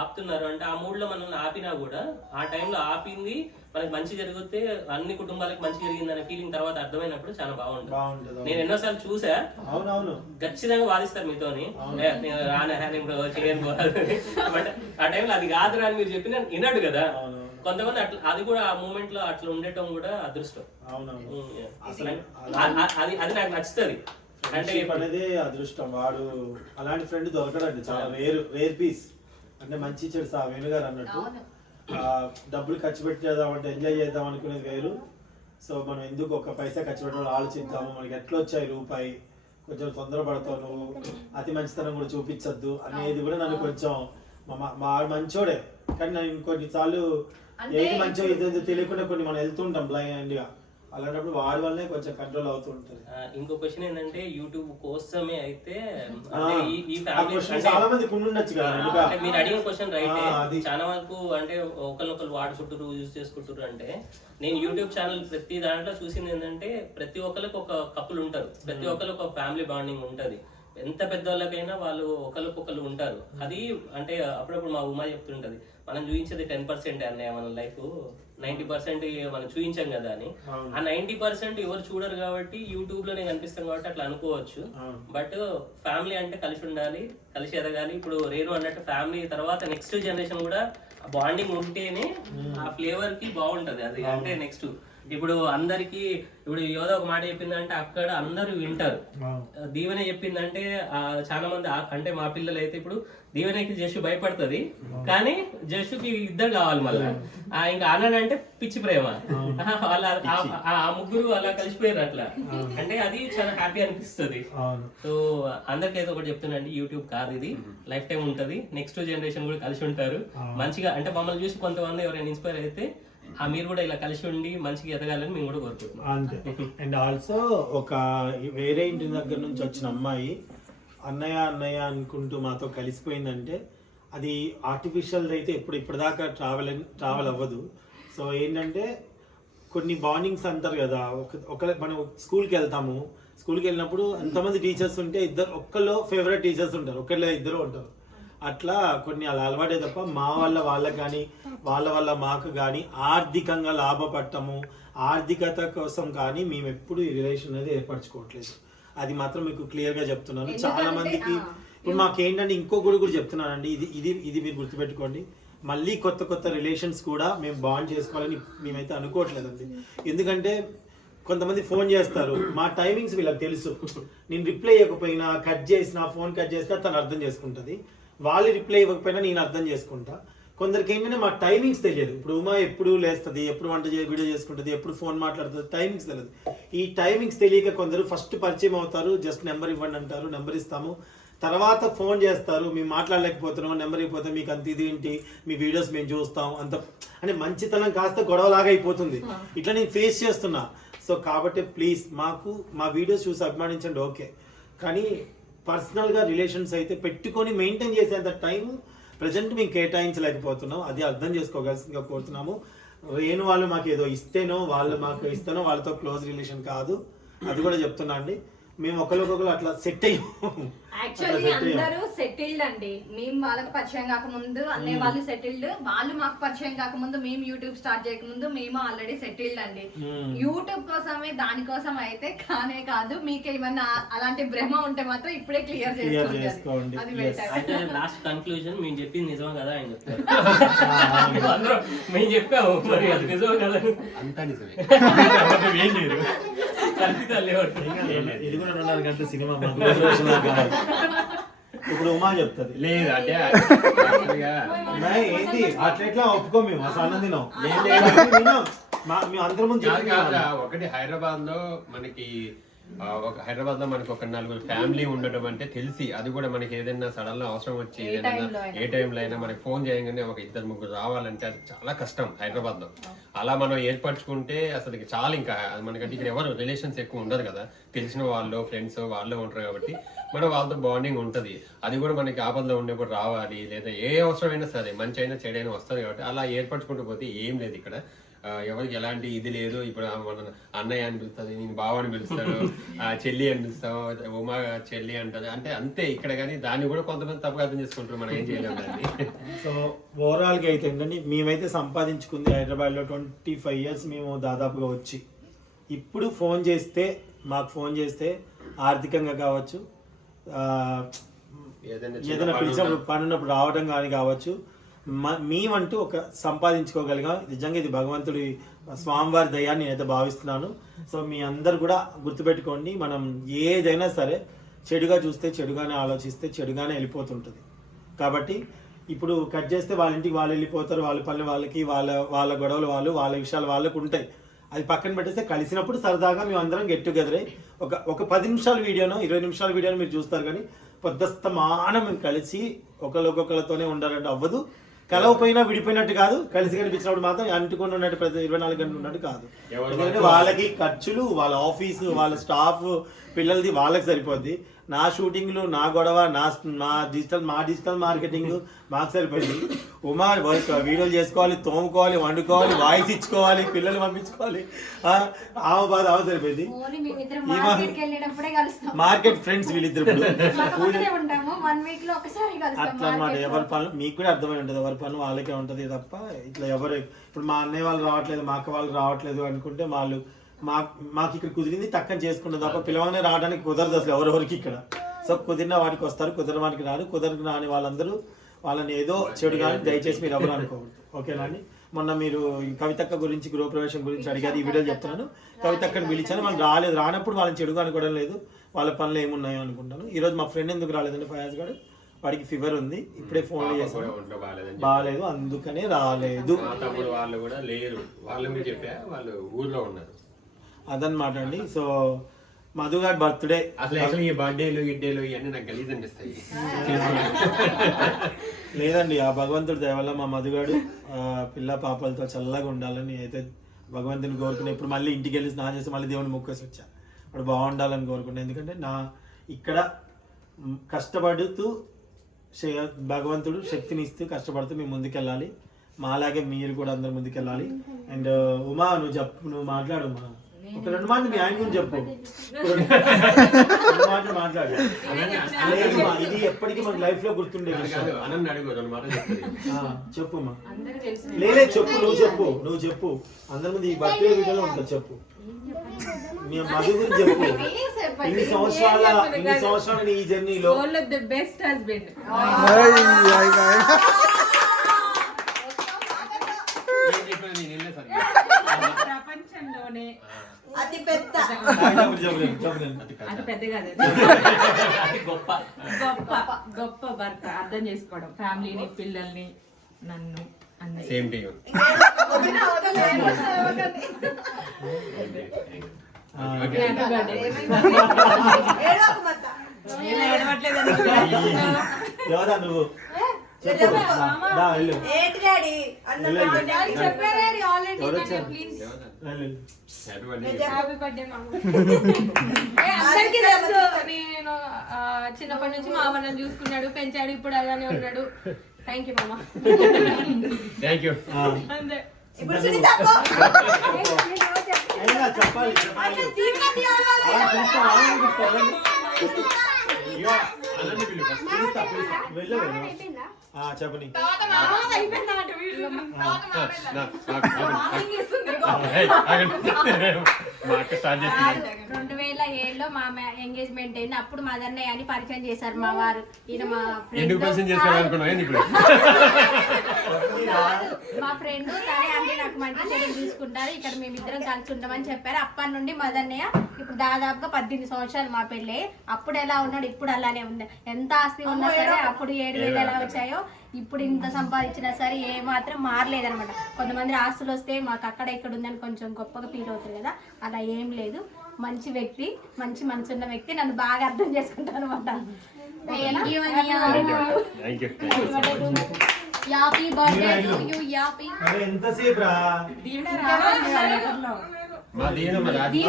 ఆపుతున్నారు అంటే ఆ మూడ్ లో మనల్ని ఆపినా కూడా ఆ టైంలో ఆపింది మనకి మంచి జరిగితే అన్ని కుటుంబాలకు మంచి జరిగింది అనే ఫీలింగ్ తర్వాత అర్థమైనప్పుడు చాలా బాగుంటుంది. నేను ఎన్నోసార్లు చూసా, ఖచ్చితంగా వాదిస్తారు మీతోని, చేయను. బట్ ఆ టైంలో అది కాదురా అని మీరు చెప్పిన విన్నాడు కదా. కొంతమంది అట్లా అది కూడా ఆ మూమెంట్ లో అట్లా ఉండటం కూడా అదృష్టం. అది నాకు నచ్చుతుంది. అంటే అనేది అదృష్టం. వాడు అలాంటి ఫ్రెండ్ దొరకడండి, చాలా రేర్ పీస్. అంటే మంచి చెడు సా వేణుగారు అన్నట్టు డబ్బులు ఖర్చు పెట్టి చేద్దామంటే ఎంజాయ్ చేద్దాం అనుకునేది వేరు. సో మనం ఎందుకు ఒక పైసా ఖర్చు పెట్టడం ఆలోచిద్దాము, మనకి ఎట్లా వచ్చాయి రూపాయి, కొంచెం తొందరపడతావు, నువ్వు అతి మంచితనం కూడా చూపించద్దు అనేది కూడా నన్ను కొంచెం మా మంచోడే. కానీ నేను కొన్నిసార్లు ఏది మంచో ఇది తెలియకుండా కొన్ని మనం వెళ్తుంటాం బ్లైండ్ గా, అలాంటప్పుడు వాడి వల్లనే కొంచెం కంట్రోల్ అవుతూ ఉంటుంది. ఇంకో క్వశ్చన్ ఏంటంటే యూట్యూబ్ కోసమే అయితే చాలా మంది ఉండొచ్చు కదా. మీరు అడిగిన క్వశ్చన్ రైట్. చాలా వరకు అంటే ఒకరినొకరు వాడు చుట్టూరు యూజ్ చేసుకుంటారు. అంటే నేను యూట్యూబ్ ఛానల్ ప్రతి దాంట్లో చూసింది ఏంటంటే ప్రతి ఒక్కరికి ఒక కపుల్ ఉంటారు, ప్రతి ఒక్కరికి ఒక ఫ్యామిలీ బాండింగ్ ఉంటది. ఎంత పెద్దవాళ్ళకైనా వాళ్ళు ఒకరికొకరు ఉంటారు. అది అంటే అప్పుడప్పుడు మా ఉమా చెప్తుంటది, మనం చూపించేది 10% అన్నయ్య, మన లైఫ్ 90% మనం చూపించాం కదా అని. ఆ 90% ఎవరు చూడరు కాబట్టి యూట్యూబ్ లోనే కనిపిస్తాం కాబట్టి అట్లా అనుకోవచ్చు. బట్ ఫ్యామిలీ అంటే కలిసి ఉండాలి, కలిసి ఎదగాలి. ఇప్పుడు రేణు అన్నట్టు ఫ్యామిలీ తర్వాత నెక్స్ట్ జనరేషన్ కూడా బాండింగ్ ఉంటేనే ఆ ఫ్లేవర్ కి బాగుంటది. అది అంటే నెక్స్ట్ ఇప్పుడు అందరికి ఇప్పుడు యోధ ఒక మాట చెప్పిందంటే అక్కడ అందరూ వింటారు. దీవెన చెప్పిందంటే చాలా మంది అంటే మా పిల్లలు అయితే ఇప్పుడు దీవెనకి జస్సు భయపడుతుంది, కానీ జస్సుకి ఇద్దరు కావాలి మళ్ళీ. ఇంకా అన్నాడంటే పిచ్చి ప్రేమ. వాళ్ళ ఆ ముగ్గురు అలా కలిసిపోయారు అట్లా. అంటే అది చాలా హ్యాపీ అనిపిస్తుంది. సో అందరికైతే ఒకటి చెప్తున్నాండి, యూట్యూబ్ కాదు ఇది, లైఫ్ టైం ఉంటది. నెక్స్ట్ జనరేషన్ కూడా కలిసి ఉంటారు మంచిగా. అంటే మమ్మల్ని చూసి కొంతమంది ఎవరైనా ఇన్స్పైర్ అయితే మీరు కూడా ఇలా కలిసి ఉండి మంచిగా ఎదగాలని మేము కూడా కోరుకుంటున్నాం. అంతే. అండ్ ఆల్సో ఒక వేరే ఇంటి దగ్గర నుంచి వచ్చిన అమ్మాయి అన్నయ్య అన్నయ్య అనుకుంటూ మాతో కలిసిపోయిందంటే అది ఆర్టిఫిషియల్ అయితే ఇప్పటిదాకా ట్రావెల్ అవ్వదు. సో ఏంటంటే కొన్ని బాండింగ్స్ అంటారు కదా, మనం స్కూల్కి వెళ్తాము, స్కూల్కి వెళ్ళినప్పుడు ఎంతమంది టీచర్స్ ఉంటే ఒక్కళ్ళు ఫేవరెట్ టీచర్స్ ఉంటారు, ఒకళ్ళు ఇద్దరు ఉంటారు. అట్లా కొన్ని అలా అలవాటే తప్ప మా వల్ల వాళ్ళకి కానీ వాళ్ళ వల్ల మాకు కానీ ఆర్థికంగా లాభపడటము, ఆర్థికత కోసం కానీ మేము ఎప్పుడు ఈ రిలేషన్ అనేది ఏర్పరచుకోవట్లేదు. అది మాత్రం మీకు క్లియర్గా చెప్తున్నాను. చాలా మందికి ఇప్పుడు మాకేంటంటే ఇంకో కూడా చెప్తున్నానండి, ఇది మీరు గుర్తుపెట్టుకోండి. మళ్ళీ కొత్త రిలేషన్స్ కూడా మేము బాండ్ చేసుకోవాలని మేమైతే అనుకోవట్లేదండి. ఎందుకంటే కొంతమంది ఫోన్ చేస్తారు, మా టైమింగ్స్ వీళ్ళకి తెలుసు. నేను రిప్లై ఇవ్వకపోయినా, కట్ చేసినా, ఫోన్ కట్ చేసినా తను అర్థం చేసుకుంటుంది. వాళ్ళు రిప్లై ఇవ్వకపోయినా నేను అర్థం చేసుకుంటా. కొందరికి ఏంటంటే మా టైమింగ్స్ తెలియదు. ఇప్పుడు ఉమా ఎప్పుడు లేస్తుంది, ఎప్పుడు వీడియో చేసుకుంటుంది, ఎప్పుడు ఫోన్ మాట్లాడుతుంది, టైమింగ్స్ తెలియదు. ఈ టైమింగ్స్ తెలియక కొందరు ఫస్ట్ పరిచయం అవుతారు, జస్ట్ నెంబర్ ఇవ్వండి అంటారు, నెంబర్ ఇస్తాము, తర్వాత ఫోన్ చేస్తారు, మేము మాట్లాడలేకపోతున్నాం, నెంబర్ ఇవ్వకపోతే మీకు అంత ఇదేంటి, మీ వీడియోస్ మేము చూస్తాం, అంత అంటే మంచితనం కాస్త గొడవలాగా అయిపోతుంది. ఇట్లా నేను ఫేస్ చేస్తున్నా. సో కాబట్టి ప్లీజ్ మా వీడియోస్ చూసి అభిమానించండి, ఓకే. కానీ పర్సనల్గా రిలేషన్స్ అయితే పెట్టుకొని మెయింటైన్ చేసేంత టైం ప్రజెంట్ మేము కేటాయించలేకపోతున్నాం. అది అర్థం చేసుకోవాల్సిందిగా కోరుతున్నాము. రేణు వాళ్ళు మాకు ఏదో ఇస్తేనో వాళ్ళతో క్లోజ్ రిలేషన్ కాదు, అది కూడా చెప్తున్నా అండి. మేము ఒకరికొకరు అట్లా సెట్ అయ్యాం. యాక్చువల్లీ అందరూ సెటిల్డ్ అండి. మేము వాళ్ళకి పరిచయం కాకముందు అన్నయ్య వాళ్ళు సెటిల్డ్, వాళ్ళు మాకు పరిచయం కాకముందు, మేము యూట్యూబ్ స్టార్ట్ చేయకముందు మేము ఆల్రెడీ సెటిల్డ్ అండి. యూట్యూబ్ కోసమే దానికోసం అయితే కానే కాదు. మీకు ఏమన్నా అలాంటి భ్రమ ఉంటే మాత్రం ఇప్పుడే క్లియర్ చేసుకోండి. అది బెటర్. అయితే లాస్ట్ కన్క్లూజన్ మేము చెప్పింది నిజం కదా ఆయన చెప్తారు. అందరూ మేము చెప్పాము మరి అది నిజం కదా అంతా నిజమే. ఇది కూడా 2.5 గంటల సినిమా. ఇప్పుడు ఉమా చెప్తుంది. లేదు అంటే ఏంటి అట్లా ఒప్పుకో, మేము అసలు ఆనందినాం. మేము అందరి ముందు ఒకటి హైదరాబాద్ లో మనకి హైదరాబాద్ లో మనకి ఒక 4 ఫ్యామిలీ ఉండడం అంటే తెలిసి, అది కూడా మనకి ఏదైనా సడన్ గా అవసరం వచ్చి ఏ టైంలో అయినా మనకి ఫోన్ చేయగానే ఒక 2-3 రావాలంటే అది చాలా కష్టం హైదరాబాద్ లో. అలా మనం ఏర్పరచుకుంటే అసలు చాలా ఇంకా మనకంటే ఇక్కడ ఎవరు రిలేషన్స్ ఎక్కువ ఉండదు కదా, తెలిసిన వాళ్ళు ఫ్రెండ్స్ వాళ్ళే ఉంటారు కాబట్టి మనం వాళ్ళతో బాండింగ్ ఉంటుంది. అది కూడా మనకి ఆపదలో ఉండేప్పుడు రావాలి, లేదా ఏ అవసరమైనా సరే మంచి అయినా చెడైనా వస్తుంది కాబట్టి అలా ఏర్పరచుకుంటూ పోతే ఏం లేదు ఇక్కడ. ఎవరికి ఎలాంటి ఇది లేదు. ఇప్పుడు మన అన్నయ్య అని పిలుస్తుంది, నేను బావ అని పిలుస్తాడు, చెల్లి అని పిలుస్తాం, ఉమా చెల్లి అంటది, అంటే అంతే ఇక్కడ. కానీ దాన్ని కూడా కొంతమంది తప్పుగా అర్థం చేసుకుంటారు, మనం ఏం చేయలేము దాన్ని. సో ఓవరాల్ గా అయితే ఏంటంటే మేమైతే సంపాదించుకుంది హైదరాబాద్ లో 25 years మేము దాదాపుగా వచ్చి, ఇప్పుడు మాకు ఫోన్ చేస్తే ఆర్థికంగా కావచ్చు, ఏదైనా పిలిచినప్పుడు పని ఉన్నప్పుడు రావడం కానీ కావచ్చు, మేమంటూ ఒక సంపాదించుకోగలిగా. నిజంగా ఇది భగవంతుడి స్వామివారి దయాన్ని నేనైతే భావిస్తున్నాను. సో మీ అందరు కూడా గుర్తుపెట్టుకోండి, మనం ఏదైనా సరే చెడుగా చూస్తే చెడుగానే ఆలోచిస్తే చెడుగానే వెళ్ళిపోతుంటుంది. కాబట్టి ఇప్పుడు కట్ చేస్తే వాళ్ళ ఇంటికి వాళ్ళు వెళ్ళిపోతారు, వాళ్ళ పనులు వాళ్ళకి, వాళ్ళ గొడవలు వాళ్ళ విషయాలు వాళ్ళకు ఉంటాయి. అది పక్కన పెట్టేస్తే కలిసినప్పుడు సరదాగా మేము అందరం గెట్ టుగెదర్ అయ్యి ఒక 10 నిమిషాల వీడియోనో 20 నిమిషాల వీడియోనో మీరు చూస్తారు. కానీ పొద్దుస్తమానం మేము కలిసి ఒకరితోనే ఉండాలంటే అవ్వదు. కలవపోయినా విడిపోయినట్టు కాదు, కలిసి కనిపించినప్పుడు మాత్రం అంటుకొని ఉన్నట్టు ప్రతి 24 గంటలు ఉన్నట్టు కాదు. ఎందుకంటే వాళ్ళకి ఖర్చులు, వాళ్ళ ఆఫీసు, వాళ్ళ స్టాఫ్, పిల్లలది వాళ్ళకి సరిపోద్ది. నా షూటింగ్లు, నా గొడవ, మా డిజిటల్ మార్కెటింగ్ మాకు సరిపోయింది. ఉమా వీడియోలు చేసుకోవాలి, తోముకోవాలి, వండుకోవాలి, వాయిస్ ఇచ్చుకోవాలి, పిల్లలు పంపించుకోవాలి, ఆమె బాధ ఆమె సరిపోయింది. మార్కెట్ ఫ్రెండ్స్ వీళ్ళిద్దరు అట్లా అన్నమాట. ఎవరి పనులు మీకు కూడా అర్థమై ఉంటుంది, ఎవరి పనులు వాళ్ళకే ఉంటుంది తప్ప ఇట్లా ఎవరు ఇప్పుడు మా అన్నయ్య వాళ్ళు రావట్లేదు, మా అక్క వాళ్ళు రావట్లేదు అనుకుంటే వాళ్ళు మాకు ఇక్కడ కుదిరింది తక్కువ చేసుకుంటుంది తప్ప పిలవగానే రావడానికి కుదరదు అసలు ఎవరెవరికి ఇక్కడ. సో కుదిరిన వాటికి వస్తారు, కుదిరిన వాటికి రారు. కుదరకు రాని వాళ్ళందరూ వాళ్ళని ఏదో చెడు కానీ దయచేసి మీరు ఎవరు అనుకోవద్దు, ఓకేనా అండి. మొన్న మీరు కవితక్క గురించి గృహప్రవేశం గురించి అడిగారు, ఈ వీడియో చెప్తున్నాను. కవితక్కని పిలిచాను, వాళ్ళు రానప్పుడు వాళ్ళని చెడుగా అనుకోవడం లేదు, వాళ్ళ పనులు ఏమున్నాయో అనుకుంటాను. ఈరోజు మా ఫ్రెండ్ ఎందుకు రాలేదండి, ఫయాజ్ గారు, వాడికి ఫీవర్ ఉంది, ఇప్పుడే ఫోన్లు చేశాను, బాగాలేదు అందుకనే రాలేదు. వాళ్ళు కూడా లేరు, వాళ్ళు చెప్పా వాళ్ళు ఊర్లో ఉన్నారు, అదనమాట అండి. సో మధుగారి బర్త్డే అసలు ఈ బర్త్డేలు గిడ్డేలు ఇవన్నీ నాకు గలీజ్ అనిపిస్తాయి. లేదండి, ఆ భగవంతుడి దయ వల్ల మా మధుగాడు పిల్ల పాపలతో చల్లగా ఉండాలని అయితే భగవంతుని కోరుకున్నా. ఇప్పుడు మళ్ళీ ఇంటికి వెళ్ళి స్నానం చేసి మళ్ళీ దేవుని మొక్కేసి వచ్చా, ఇప్పుడు బాగుండాలని కోరుకున్నా. ఎందుకంటే ఇక్కడ కష్టపడుతూ భగవంతుడు శక్తిని ఇస్తూ కష్టపడుతూ మేము ముందుకెళ్ళాలి, మాలాగే మీరు కూడా అందరు ముందుకెళ్ళాలి. అండ్ ఉమా నువ్వు మాట్లాడు, ఉమా ఒక 2 మాటలు మీ ఆయన గురించి చెప్పు, 2 మాటలు మాట్లాడు. ఇది ఎప్పటికీ మనకి లైఫ్ లో గుర్తుండే విషయం. చెప్పు అమ్మా, లేలే చెప్పు, నువ్వు చెప్పు అందరి ముందు ఈ బర్త్డే వీడియోలో ఉంటుంది, చెప్పు మీ మధు గురించి చెప్పు. ఇన్ని సంవత్సరాల ఈ జర్నీలో బెస్ట్ హస్బెండ్, ప్రపంచంలోనే అతి పెద్ద అతి పెద్ద కాదు, గొప్ప భర్త. అర్థం చేసుకోవడం ఫ్యామిలీని, పిల్లల్ని, నన్ను అన్నయ్య. Same to you. ఎవరా నువ్వు నేను చిన్నప్పటి నుంచి మా అమ్మని చూసుకున్నాడు, పెంచాడు, ఇప్పుడు అలానే ఉన్నాడు. థ్యాంక్ యూ మామ. Thank you. ఇప్పుడు సునీత అబ్బో. అయినా చెప్పాలి అసలు దీంట్లో తీయాలి. చెప్పని మార్నింగ్ ఇస్తుంది. 2007లో మా ఎంగేజ్మెంట్ అయింది. అప్పుడు మదన్నయ్య అని పరిచయం చేశారు మా వారు. ఈయన మా ఎందుకు పరిచయం చేసుకోవాలనుకున్నావు ఇప్పుడు? మా ఫ్రెండ్ తనే అంటే నాకు మంచి చర్యలు తీసుకుంటారు, ఇక్కడ మేమిద్దరం కలిసి ఉండమని చెప్పారు. అప్పటి నుండి మదన్నయ్య ఇప్పుడు దాదాపుగా 18 సంవత్సరాలు మా పెళ్ళి. అప్పుడు ఎలా ఉన్నాడు ఇప్పుడు అలానే ఉంది. ఎంత ఆస్తి ఉన్నా సరే అప్పుడు 7,000 ఎలా వచ్చాయో ఇప్పుడు ఇంత సంపాదించినా సరే ఏ మాత్రం మారలేదనమాట. కొంతమంది ఆస్తులు వస్తే మాకు అక్కడ ఇక్కడ ఉందని కొంచెం గొప్పగా ఫీల్ అవుతారు కదా, అలా ఏం లేదు. మంచి వ్యక్తి, మంచి మనసున్న వ్యక్తి, నన్ను బాగా అర్థం చేసుకుంటాను అనమాట. హ్యాపీ బర్త్డే టు యు యాపీ. ఎంతసేపు రా మా దీని మా రాజు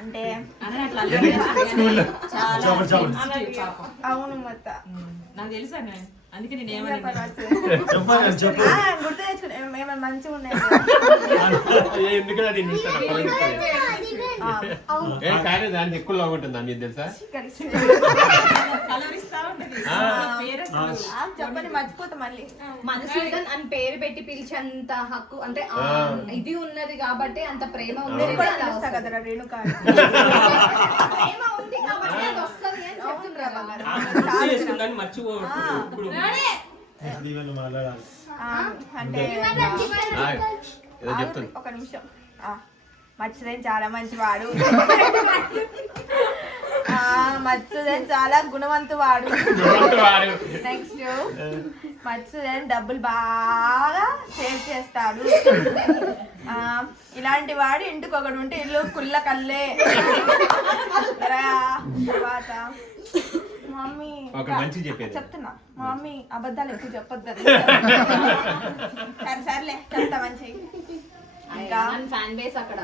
అంటే అవును మొత్త నాకు తెలుసా అందుకే నేను ఏమన్నా చెప్పు గుర్తు తెచ్చుకున్నా ఏమైనా మంచిగా ఉన్నాయి. ఎందుకంటే అది కానీ దాన్ని ఎక్కువ లాగా ఉంటుంది నీకు తెలుసా? కలరిస్తా ఉంటది పేరు చెప్పని మర్చిపోతా మళ్ళీ. మధుసూదన్ అని పేరు పెట్టి పిలిచేంత హక్కు అంటే ఇది ఉన్నది కాబట్టి అంత ప్రేమ ఉంది కదరా రేణుకా. ప్రేమ ఉంది కాబట్టి అది వస్తుంది అని చెప్తుండ్రా బంగారు. చేసుకుందని మర్చిపోవద్దు ఇప్పుడు. మాట్లాడాలి అంటే ఏదో చెప్తాను. ఒక నిమిషం. మత్స్యదేన్ చాలా మంచివాడు. మత్స్యదేన్ చాలా గుణవంతువాడు. నెక్స్ట్ మత్స్యదేన్ డబ్బులు బాగా సేవ్ చేస్తాడు. ఇలాంటి వాడు ఇంటికి ఒకడు ఉంటే ఇల్లు కుల్ల కల్లే. తర్వాత మమ్మీ చెప్తున్నా, మా మమ్మీ అబద్ధాలు ఎక్కువ చెప్పొద్దని. సరేలే చెప్తా మంచి. ఇంకా ఫ్యాన్ బేస్ అక్కడ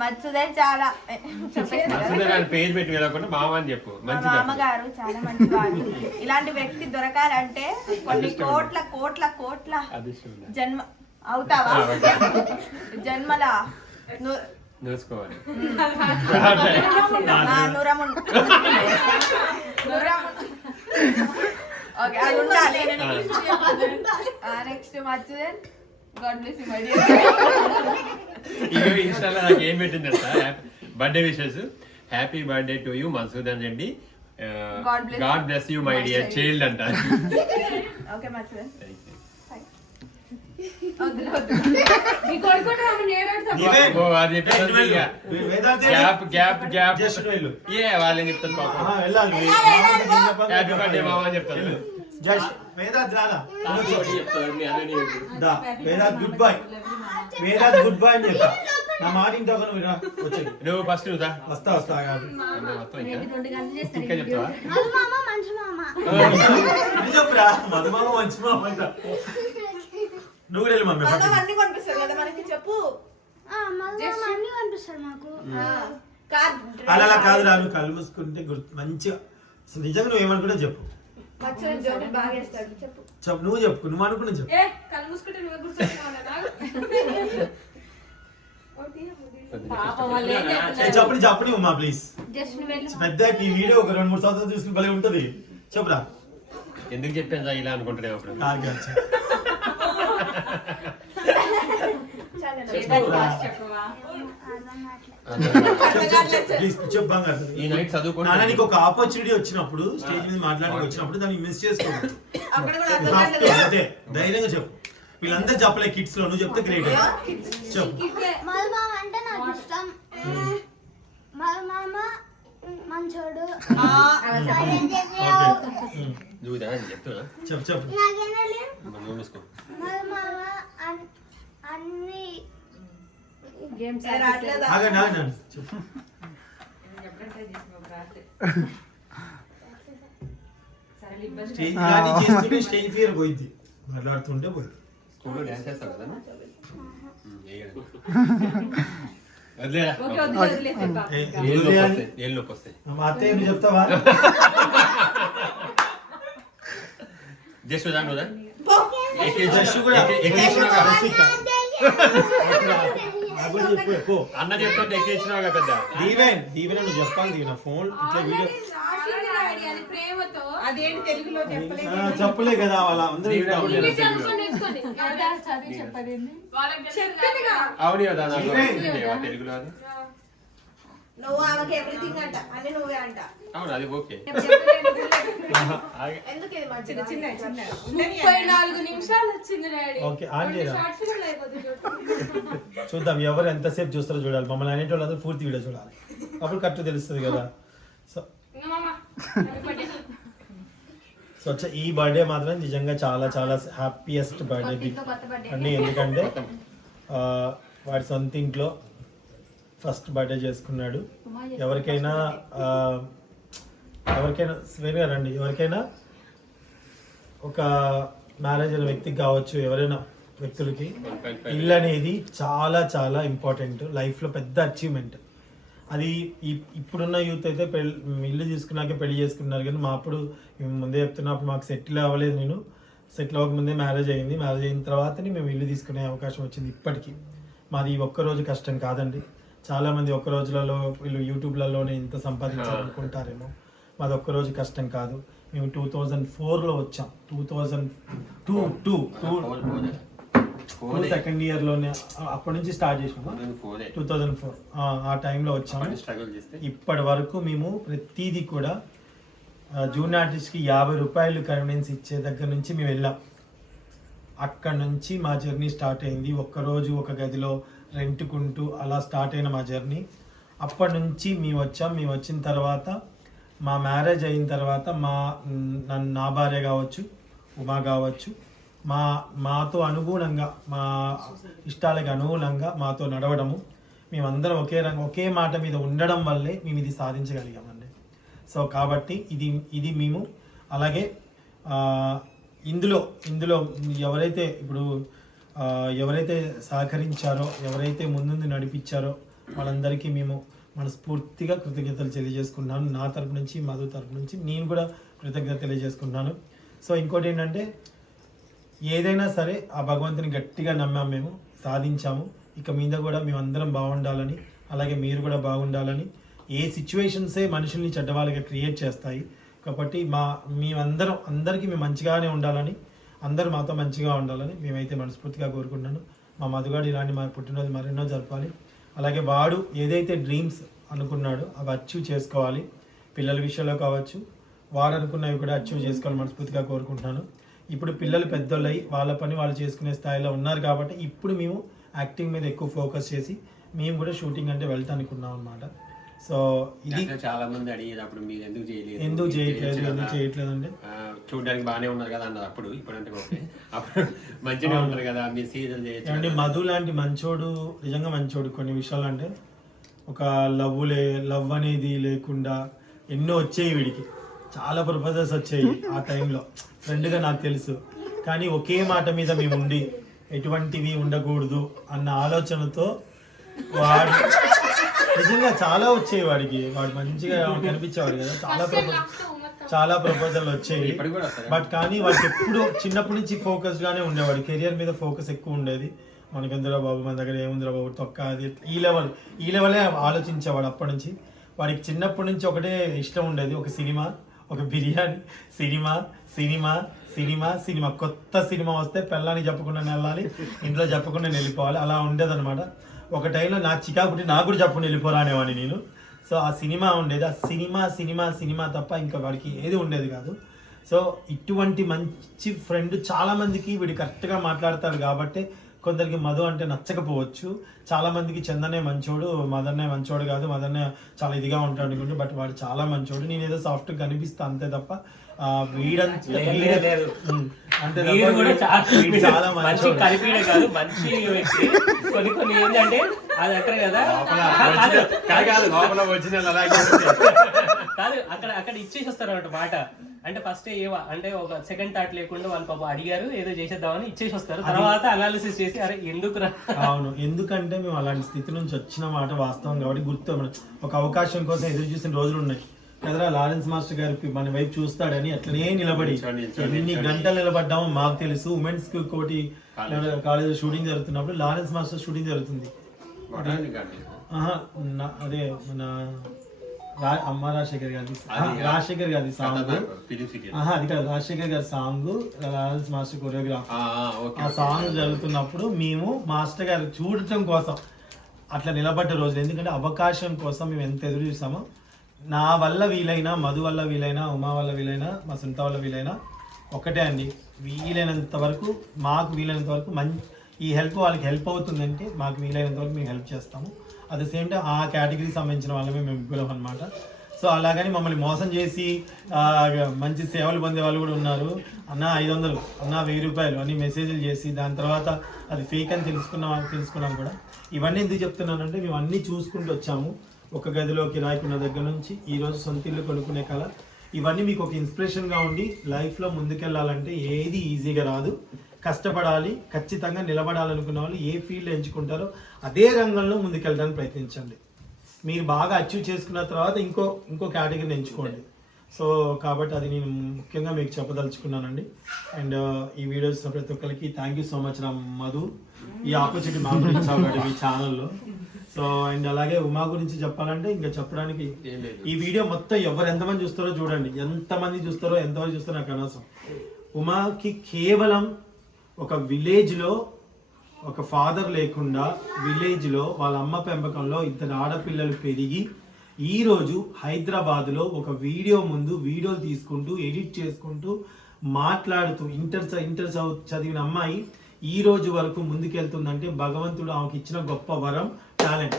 మత్స్యదేన్ చాలా పేరు పెట్టి వెళ్ళకుండా మామ అని చెప్పు. మా మామగారు చాలా మంచివాడు. ఇలాంటి వ్యక్తి దొరకాలంటే కొన్ని కోట్ల కోట్ల కోట్ల జన్మ అవుతావా జన్మల నేర్చుకోవాలి. నూరమున్ ఓకే అది ఉండాలి. నెక్స్ట్ మత్స్యదేన్ god bless you my dear. ఇగో ఇన్స్టాలో నాకు ఏం పెట్టింది తెలుసా? Birthday wishes. Happy birthday to you Madhusudan Reddy. God bless you my dear child అంట. ఓకే మత్స్యదేన్ వాళ్ళని చెప్తాను పాపం. హ్యాపీ బర్త్డే మామ అని చెప్తాను. గుడ్ బాయ్ వేదాత్ గుడ్ బాయ్ అని చెప్తా. నా మాట ఇంత నువ్వు ఫస్ట్ వస్తా ఇంకా చెప్తావా? చెప్పురా మధుమామ మంచి మామ అంట. నువ్వు వెళ్ళి మమ్మీ అన్ని కనిపిస్తారు కదా మనకి. చెప్పు అలా కాదు రా, నువ్వు కళ్ళు మూసుకుంటే మంచిగా నిజంగా నువ్వు ఏమనుకుంటే చెప్పు. బాగా వేస్తాడు. చెప్పు చెప్పు నువ్వు చెప్పు, నువ్వు అనుకున్నా చెప్పు. కళ్ళు మూసుకుంటే నువ్వే గుర్తు. చెప్పని ఉమా ప్లీజ్. పెద్ద ఈ వీడియో ఒక 2-3 సంవత్సరాలు తీసుకుని భలే ఉంటది. చెప్పురా. ఎందుకు చెప్పాను ఇలా అనుకుంటున్నావు అప్పుడు? ఈ నైట్ చదువుకోండి. నీకు ఒక ఆపర్చునిటీ వచ్చినప్పుడు స్టేజ్ మీద మాట్లాడడానికి వచ్చినప్పుడు దాన్ని మిస్ చేసుకోవద్దు. అదే ధైర్యంగా చెప్పు. వీళ్ళందరూ చెప్పలే కిడ్స్ లో, నువ్వు చెప్తే గ్రేట్. చెప్పు. మధుమామ అంటే నాకు ఇష్టం. మధుమామ మంచోడు. నువ్వు చెప్తున్నా చెప్పు చెప్పు. మధుమామ అన్ని స్టేజ్ ఫియర్ పోయింది. మాట్లాడుతుంటే పోయింది. స్కూల్లో డాన్స్ చేస్తావు కదా? మా అత్తయ్య చెప్తావా? జస్ట్ చూడండి జస్ట్ కూడా చెప్పు అన్న చెప్తుంటే ఎక్కించినావుగా పెద్ద. దీవెన నువ్వు చెప్పాలి దీవెన ఫోన్ ఇట్లా వీడియో ప్రేమతో అదేంటి తెలుగులో చెప్పలేదు. చెప్పలే కదా వాళ్ళ అందరూ చదివి చెప్పదేంది అవును కదా నాకు జీవన్. లేవా తెలుగులో అది? నువ్వు ఆమెకి ఎవ్రీథింగ్ అంట అన్ని నువ్వే అంట. అవును అది ఓకే. ఎందుకు ఇది చిన్న చిన్న 34 నిమిషాలు వచ్చింది డాడీ. ఓకే ఆన్ చేయరా చూద్దాం ఎవరు ఎంతసేపు చూస్తారో చూడాలి. మమ్మల్ని అనేటోళ్ళందరూ పూర్తి వీడియో చూడాలి, అప్పుడు కరెక్ట్ తెలుస్తుంది కదా. సో ఈ బర్త్డే మాత్రం నిజంగా చాలా చాలా హ్యాపీయెస్ట్ బర్త్డే అండి. ఎందుకంటే వాడి సొంత ఇంట్లో ఫస్ట్ బర్త్డే చేసుకున్నాడు. ఎవరికైనా స్వేర్ రండి, ఎవరికైనా ఒక మ్యారేజ్ అయిన వ్యక్తికి కావచ్చు, ఎవరైనా వ్యక్తులకి ఇల్లు అనేది చాలా చాలా ఇంపార్టెంట్, లైఫ్లో పెద్ద అచీవ్మెంట్. అది ఇప్పుడున్న యూత్ అయితే ఇల్లు తీసుకున్నాకే పెళ్లి చేసుకున్నారు, కానీ మా అప్పుడు ముందే చెప్తున్నప్పుడు మాకు సెటిల్ అవ్వలేదు. నేను సెటిల్ అవ్వకముందే మ్యారేజ్ అయింది. మ్యారేజ్ అయిన తర్వాతనే మేము ఇల్లు తీసుకునే అవకాశం వచ్చింది. ఇప్పటికీ మాది ఒక్కరోజు కష్టం కాదండి. చాలామంది ఒక్క రోజులలో వీళ్ళు యూట్యూబ్లలోనే ఇంత సంపాదించాలనుకుంటారేమో. మాది ఒక్కరోజు కష్టం కాదు. మేము 2004లో వచ్చాం. 2002 సెకండ్ ఇయర్లోనే అప్పటి నుంచి స్టార్ట్ చేసాము. 2004 ఆ టైంలో వచ్చాము. ఇప్పటి వరకు మేము ప్రతిదీ కూడా జూనియర్ ఆర్టిస్ట్కి 50 రూపాయలు కన్వీనియన్స్ ఇచ్చే దగ్గర నుంచి మేము వెళ్ళాం. అక్కడ నుంచి మా జర్నీ స్టార్ట్ అయింది. ఒక్కరోజు ఒక గదిలో రెంట్కుంటూ అలా స్టార్ట్ అయిన మా జర్నీ. అప్పటి నుంచి మేము వచ్చాం. మేము వచ్చిన తర్వాత మా మ్యారేజ్ అయిన తర్వాత నా భార్య కావచ్చు, ఉమా కావచ్చు, మాతో అనుగుణంగా, మా ఇష్టాలకు అనుగుణంగా మాతో నడవడము, మేమందరం ఒకే మాట మీద ఉండడం వల్లే మేము ఇది సాధించగలిగామండి. సో కాబట్టి ఇది మేము అలాగే ఇందులో ఎవరైతే సహకరించారో, ఎవరైతే ముందుండి నడిపించారో వాళ్ళందరికీ మేము మనస్ఫూర్తిగా కృతజ్ఞతలు తెలియజేసుకున్నాను. నా తరపు నుంచి, మధు తరపు నుంచి నేను కూడా కృతజ్ఞత తెలియజేసుకున్నాను. సో ఇంకోటి ఏంటంటే, ఏదైనా సరే ఆ భగవంతుని గట్టిగా నమ్మాము, మేము సాధించాము. ఇక మీద కూడా మేమందరం బాగుండాలని, అలాగే మీరు కూడా బాగుండాలని. ఏ సిచ్యువేషన్సే మనుషుల్ని చెడ్డవాళ్ళగా క్రియేట్ చేస్తాయి కాబట్టి అందరికీ మేము మంచిగానే ఉండాలని, అందరూ మాతో మంచిగా ఉండాలని మేమైతే మనస్ఫూర్తిగా కోరుకుంటున్నాను. మా మధుగాడు ఇలాంటి మా పుట్టినరోజు మరెన్నో జరపాలి. అలాగే వాడు ఏదైతే డ్రీమ్స్ అనుకున్నాడో అవి అచీవ్ చేసుకోవాలి. పిల్లల విషయంలో కావచ్చు, వాడు అనుకున్నవి కూడా అచీవ్ చేసుకోవాలని మనస్ఫూర్తిగా కోరుకుంటున్నాను. ఇప్పుడు పిల్లలు పెద్దోళ్ళై వాళ్ళ పని వాళ్ళు చేసుకునే స్థాయిలో ఉన్నారు కాబట్టి ఇప్పుడు మేము యాక్టింగ్ మీద ఎక్కువ ఫోకస్ చేసి మేము కూడా షూటింగ్ అంటే వెళ్తానికి ఉన్నాం అన్నమాట. సో ఇది చాలా మంది అడిగేటప్పుడు మీరు ఎందుకు చేయట్లేదు అంటే చూడడానికి బాగానే ఉన్నారు కదా అన్నారు అప్పుడు. ఇప్పుడంటే ఓకే, అప్పుడు మంచిగా ఉంటారు కదా మీరు సీరియల్ చేయొచ్చు. అంటే మధు లాంటి మంచోడు, నిజంగా మంచోడు. కొన్ని విషయాలు అంటే ఒక లవ్ అనేది లేకుండా ఎన్నో వచ్చాయి వీడికి, చాలా ప్రపోజల్స్ వచ్చాయి ఆ టైంలో. ఫ్రెండ్గా నాకు తెలుసు, కానీ ఒకే మాట మీద మేము ఉండి ఎటువంటివి ఉండకూడదు అన్న ఆలోచనతో వాడు నిజంగా చాలా వచ్చాయి వాడికి. వాడు మంచిగా కనిపించేవాడు కదా, చాలా ప్రపోజల్ వచ్చాయి. బట్ కానీ వాడికి ఎప్పుడు చిన్నప్పటి నుంచి ఫోకస్గానే ఉండేవాడు, కెరియర్ మీద ఫోకస్ ఎక్కువ ఉండేది. మనకెందులో బాబు, మన దగ్గర ఏముందిరా బాబు, తొక్క అది ఈ లెవెలే ఆలోచించేవాడు అప్పటి నుంచి. వాడికి చిన్నప్పటి నుంచి ఒకటే ఇష్టం ఉండేది, ఒక సినిమా, ఒక బిర్యానీ, సినిమా. కొత్త సినిమా వస్తే పెళ్ళానికి చెప్పకుండా వెళ్ళాలి, ఇంట్లో చెప్పకుండా వెళ్ళిపోవాలి, అలా ఉండేదన్నమాట. ఒక టైంలో నా చికాకుటి నాకు కూడా చెప్పకుండా వెళ్ళిపోరా అనేవాడిని నేను. సో ఆ సినిమా ఉండేది, ఆ సినిమా తప్ప ఇంకా వాడికి ఏది ఉండేది కాదు. సో ఇటువంటి మంచి ఫ్రెండ్ చాలామందికి వీడు కరెక్ట్గా మాట్లాడతాడు కాబట్టి కొందరికి మధు అంటే నచ్చకపోవచ్చు. చాలామందికి చందనే మంచోడు, మదన్నే మంచోడు కాదు, మదన్నే చాలా ఇదిగా ఉంటాడు అనుకుంటే, బట్ వాడు చాలా మంచోడు. నేను ఏదో సాఫ్ట్గా కనిపిస్తా అంతే తప్ప అంటే చాలా మంచి కొన్ని ఏంటంటే అది అంటారు కదా, కాదు అక్కడ ఇచ్చేసి వస్తారు అన్నమాట మాట. అంటే ఫస్ట్ అంటే ఒక సెకండ్ థాట్ లేకుండా వాళ్ళు పాపం అడిగారు ఏదో చేసేద్దామని ఇచ్చేసి వస్తారు, తర్వాత అనాలిసిస్ చేసి అరే ఎందుకురా. అవును, ఎందుకంటే మేము అలాంటి స్థితి నుంచి వచ్చిన మాట వాస్తవం కాబట్టి గుర్తు. ఒక అవకాశం కోసం ఎదురు చూసిన రోజులు ఉన్నాయి, కదరా లారెన్స్ మాస్టర్ గారు మన వైపు చూస్తాడని అట్లనే నిలబడి నిల్చొని. ఎన్ని గంటలు నిలబడ్డామో మాకు తెలుసు. ఉమెన్స్ కోటి కాలేజ్ షూటింగ్ జరుగుతున్నప్పుడు లారెన్స్ మాస్టర్ షూటింగ్ జరుగుతుంది. అదే మన అమ్మ రాజశేఖర్ గారి రాజశేఖర్ గారి సాంగ్, అది కాదు రాజశేఖర్ గారి సాంగ్, లారెన్స్ మాస్టర్ కొరియోగ్రాఫ్. ఆ సాంగ్ జరుగుతున్నప్పుడు మేము మాస్టర్ గారు చూడటం కోసం అట్లా నిలబడ్డ రోజులు. ఎందుకంటే అవకాశం కోసం మేము ఎంత ఎదురు చూసామో, నా వల్ల వీలైనా, మధు వల్ల వీలైనా, ఉమా వల్ల వీలైనా, మా సొంత వల్ల వీలైనా ఒకటే అండి, వీలైనంత వరకు మాకు వీలైనంత వరకు ఈ హెల్ప్ వాళ్ళకి హెల్ప్ అవుతుందంటే మాకు వీలైనంత వరకు మేము హెల్ప్ చేస్తాము. అట్ ద సేమ్ టైం ఆ కేటగిరీకి సంబంధించిన వాళ్ళమే మేము ముగ్గురం అనమాట. సో అలాగని మమ్మల్ని మోసం చేసి మంచి సేవలు పొందే వాళ్ళు కూడా ఉన్నారు. అన్న 500, అన్న 1000 రూపాయలు అని మెసేజ్లు చేసి దాని తర్వాత అది ఫేక్ అని తెలుసుకున్నాం కూడా. ఇవన్నీ ఎందుకు చెప్తున్నానంటే మేము అన్నీ చూసుకుంటూ వచ్చాము. ఒక గదిలోకి రాయకున్న దగ్గర నుంచి ఈరోజు సొంత ఇల్లు కొనుక్కునే కళ, ఇవన్నీ మీకు ఒక ఇన్స్పిరేషన్గా ఉండి లైఫ్లో ముందుకెళ్ళాలంటే ఏది ఈజీగా రాదు, కష్టపడాలి, ఖచ్చితంగా నిలబడాలనుకున్న వాళ్ళు ఏ ఫీల్డ్ ఎంచుకుంటారో అదే రంగంలో ముందుకెళ్ళడానికి ప్రయత్నించండి. మీరు బాగా అచీవ్ చేసుకున్న తర్వాత ఇంకో కేటగిరీని ఎంచుకోండి. సో కాబట్టి అది నేను ముఖ్యంగా మీకు చెప్పదలుచుకున్నానండి. అండ్ ఈ వీడియో చూసిన ప్రతి ఒక్కరికి థ్యాంక్ యూ సో మచ్ నా మధు, ఈ ఆపర్చునిటీ మాకు ఇచ్చావు కాబట్టి మీ ఛానల్లో. సో అండ్ అలాగే ఉమా గురించి చెప్పాలంటే ఇంకా చెప్పడానికి ఈ వీడియో మొత్తం ఎంతమంది చూస్తారో చూడండి, ఎంతమంది చూస్తారో ఎంతమంది చూస్తారో నాకు అనవసరం. ఉమాకి కేవలం ఒక విలేజ్లో ఒక ఫాదర్ లేకుండా విలేజ్లో వాళ్ళ అమ్మ పెంపకంలో 2 ఆడపిల్లలు పెరిగి ఈరోజు హైదరాబాద్లో ఒక వీడియో ముందు వీడియోలు తీసుకుంటూ ఎడిట్ చేసుకుంటూ మాట్లాడుతూ ఇంటర్ చదివిన అమ్మాయి ఈ రోజు వరకు ముందుకెళ్తుందంటే భగవంతుడు ఆమెకి ఇచ్చిన గొప్ప వరం, టాలెంట్.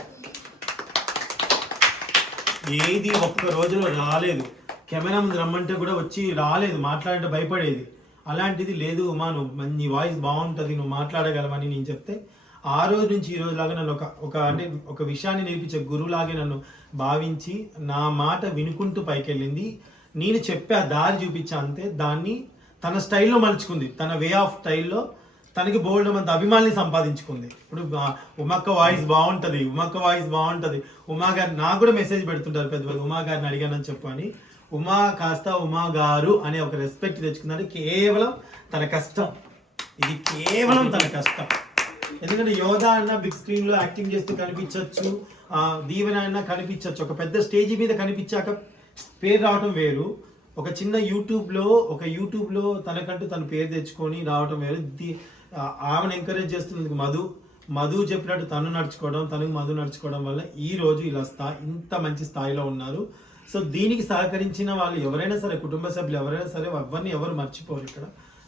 ఏది ఒక్క రోజులో రాలేదు, కెమెరా ముందు రమ్మంటే కూడా వచ్చి రాలేదు, మాట్లాడంటే భయపడేది. అలాంటిది లేదు ఉమా, నువ్వు నీ వాయిస్ బాగుంటుంది, నువ్వు మాట్లాడగలవని నేను చెప్తే ఆ రోజు నుంచి ఈ రోజు లాగా నన్ను ఒక విషయాన్ని నేర్పించే గురువులాగే నన్ను భావించి నా మాట వినుకుంటూ పైకెళ్ళింది. నేను చెప్పే ఆ దారి చూపించా అంతే, దాన్ని తన స్టైల్లో మలుచుకుంది, తన వే ఆఫ్ స్టైల్లో తనకి బోల్డ్ అంత అభిమానాన్ని సంపాదించుకుంది. ఇప్పుడు ఉమక్క వాయిస్ బాగుంటుంది, ఉమా గారు నాకు కూడా మెసేజ్ పెడుతుంటారు పెద్ద ఉమా గారిని అడిగానని చెప్పని. ఉమా కాస్త ఉమా గారు అనే ఒక రెస్పెక్ట్ తెచ్చుకుందంటే కేవలం తన కష్టం, ఇది కేవలం తన కష్టం. ఎందుకంటే యోధా అన్న బిగ్ స్క్రీన్లో యాక్టింగ్ చేస్తూ కనిపించవచ్చు, దీవెన అన్న కనిపించవచ్చు, ఒక పెద్ద స్టేజ్ మీద కనిపించాక పేరు రావటం వేరు, ఒక చిన్న యూట్యూబ్లో తనకంటూ తన పేరు తెచ్చుకొని రావటం వేరు. ఆమెను ఎంకరేజ్ చేస్తుంది మధు చెప్పినట్టు తనకు మధు నడుచుకోవడం వల్ల ఈ రోజు ఇలా ఇంత మంచి స్థాయిలో ఉన్నారు. సో దీనికి సహకరించిన వాళ్ళు ఎవరైనా సరే, కుటుంబ సభ్యులు ఎవరైనా సరే, ఎవరు మర్చిపోరు ఇక్కడ.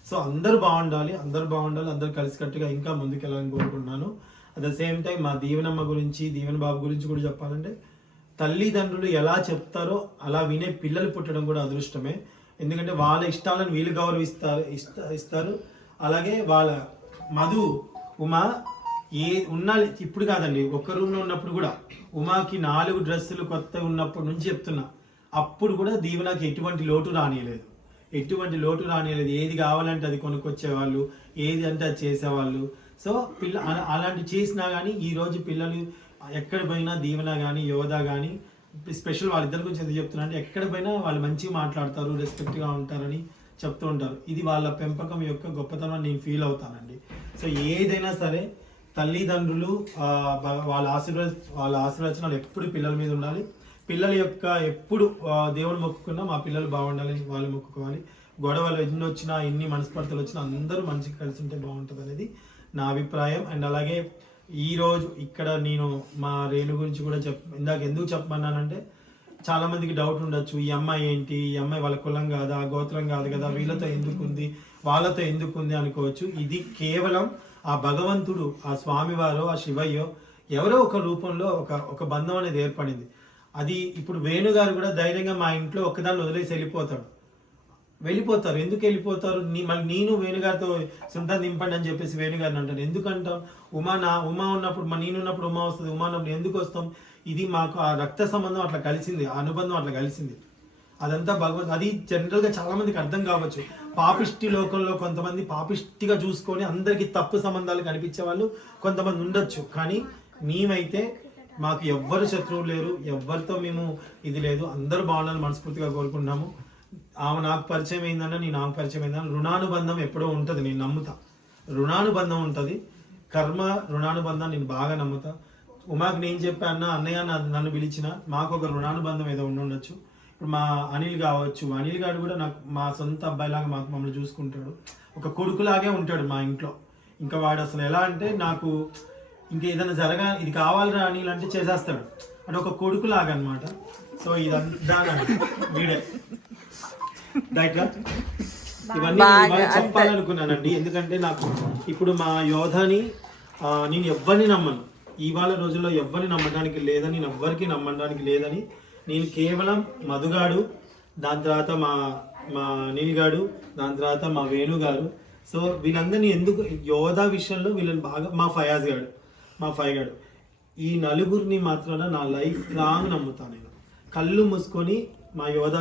సో అందరూ బాగుండాలి, అందరూ కలిసికట్టుగా ఇంకా ముందుకెళ్ళాలని కోరుకుంటున్నాను. అట్ ద సేమ్ టైం మా దీవెనమ్మ గురించి, దీవెన బాబు గురించి కూడా చెప్పాలంటే తల్లిదండ్రులు ఎలా చెప్తారో అలా వినే పిల్లలు పుట్టడం కూడా అదృష్టమే. ఎందుకంటే వాళ్ళ ఇష్టాలను వీళ్ళు గౌరవిస్తారు. అలాగే వాళ్ళ ఉమా ఇప్పుడు కాదండి, ఒక్క రూమ్లో ఉన్నప్పుడు కూడా ఉమాకి 4 డ్రెస్సులు కొత్త ఉన్నప్పటి నుంచి చెప్తున్నా, అప్పుడు కూడా దీవెనకి ఎటువంటి లోటు రానియలేదు. ఏది కావాలంటే అది కొనుక్కొచ్చేవాళ్ళు, ఏది అంటే అది చేసేవాళ్ళు. సో అలాంటి చేసినా కానీ ఈరోజు పిల్లలు ఎక్కడ పోయినా దీవెన కానీ యోధా కానీ, స్పెషల్ వాళ్ళిద్దరి గురించి ఎందుకు చెప్తున్నా అంటే ఎక్కడ పోయినా వాళ్ళు మంచిగా మాట్లాడతారు, రెస్పెక్ట్గా ఉంటారని చెప్తూ ఉంటారు. ఇది వాళ్ళ పెంపకం యొక్క గొప్పతనం నేను ఫీల్ అవుతానండి. సో ఏదైనా సరే తల్లిదండ్రులు వాళ్ళ ఆశీర్వచనాలు ఎప్పుడు పిల్లల మీద ఉండాలి. పిల్లల యొక్క ఎప్పుడు దేవుడు మొక్కుకున్నా మా పిల్లలు బాగుండాలి, వాళ్ళు మొక్కుకోవాలి. గొడవలు ఎన్ని వచ్చినా, ఎన్ని మనస్పర్ధలు వచ్చినా అందరూ మంచిగా కలిసి ఉంటే బాగుంటుంది అనేది నా అభిప్రాయం. అండ్ అలాగే ఈరోజు ఇక్కడ నేను మా రేణు గురించి కూడా ఇందాక ఎందుకు చెప్పమన్నానంటే చాలామందికి డౌట్ ఉండొచ్చు, ఈ అమ్మాయి ఏంటి, ఈ అమ్మాయి వాళ్ళ కులం కాదా, గోత్రం కాదు కదా, వీళ్ళతో ఎందుకుంది, వాళ్ళతో ఎందుకుంది అనుకోవచ్చు. ఇది కేవలం ఆ భగవంతుడు, ఆ స్వామివారో, ఆ శివయ్యో ఎవరో ఒక రూపంలో ఒక బంధం అనేది ఏర్పడింది. అది ఇప్పుడు వేణుగారు కూడా ధైర్యంగా మా ఇంట్లో ఒక్కదాన్ని వదిలేసి వెళ్ళిపోతారు. ఎందుకు వెళ్ళిపోతారు? మళ్ళీ నేను వేణుగారితో సొంతం నింపండి అని చెప్పేసి వేణుగారిని అంటాను. ఎందుకంటాం? ఉమా ఉన్నప్పుడు నేనున్నప్పుడు ఉమా వస్తుంది, ఉమా ఉన్నప్పుడు ఎందుకు వస్తాం? ఇది మాకు ఆ రక్త సంబంధం అట్లా కలిసింది, ఆ అనుబంధం అట్లా కలిసింది. అదంతా అది జనరల్గా చాలా మందికి అర్థం కావచ్చు. పాపిష్టి లోకంలో కొంతమంది పాపిష్టిగా చూసుకొని అందరికీ తప్పు సంబంధాలు కనిపించే వాళ్ళు కొంతమంది ఉండొచ్చు. కానీ మేమైతే మాకు ఎవ్వరు శత్రువులు లేరు, ఎవ్వరితో మేము ఇది లేదు, అందరూ బాగుండాలని మనస్ఫూర్తిగా కోరుకుంటున్నాము. ఆమె నాకు పరిచయం అయిందన్న, నేను ఆమె పరిచయం అయిందన్న, రుణానుబంధం ఎప్పుడో ఉంటుంది, నేను నమ్ముతా. రుణానుబంధం ఉంటుంది, కర్మ రుణానుబంధం నేను బాగా నమ్ముతా. ఉమాకి నేను చెప్పాను, అన్నయ్య నన్ను పిలిచిన మాకు ఒక రుణానుబంధం ఏదో ఉండొచ్చు. ఇప్పుడు మా అనిల్ కావచ్చు, అనిల్ గారు కూడా నాకు మా సొంత అబ్బాయిలాగా మమ్మల్ని చూసుకుంటాడు, ఒక కొడుకులాగే ఉంటాడు మా ఇంట్లో. ఇంకా వాడు అసలు ఎలా అంటే నాకు ఇంకా ఏదైనా ఇది కావాలిరా అనిల్ అంటే చేసేస్తాడు, అంటే ఒక కొడుకులాగా అనమాట. సో ఇదంతా వీడే దైట్లా ఇవన్నీ చెప్పాలనుకున్నానండి. ఎందుకంటే నాకు ఇప్పుడు మా యోధాని నేను ఎవ్వరిని నమ్మను, ఇవాళ రోజుల్లో ఎవ్వరిని నమ్మడానికి లేదని, నేను ఎవ్వరికి నమ్మడానికి లేదని, నేను కేవలం మధుగాడు, దాని తర్వాత మా అనిల్ గాడు, దాని తర్వాత మా వేణుగారు. సో వీళ్ళందరినీ ఎందుకు యోధా విషయంలో వీళ్ళని బాగా, మా ఫయాజ్ గాడు, ఈ నలుగురిని మాత్రాన నా లైఫ్ లాంగ్ నమ్ముతాను. నేను కళ్ళు మూసుకొని మా యోధా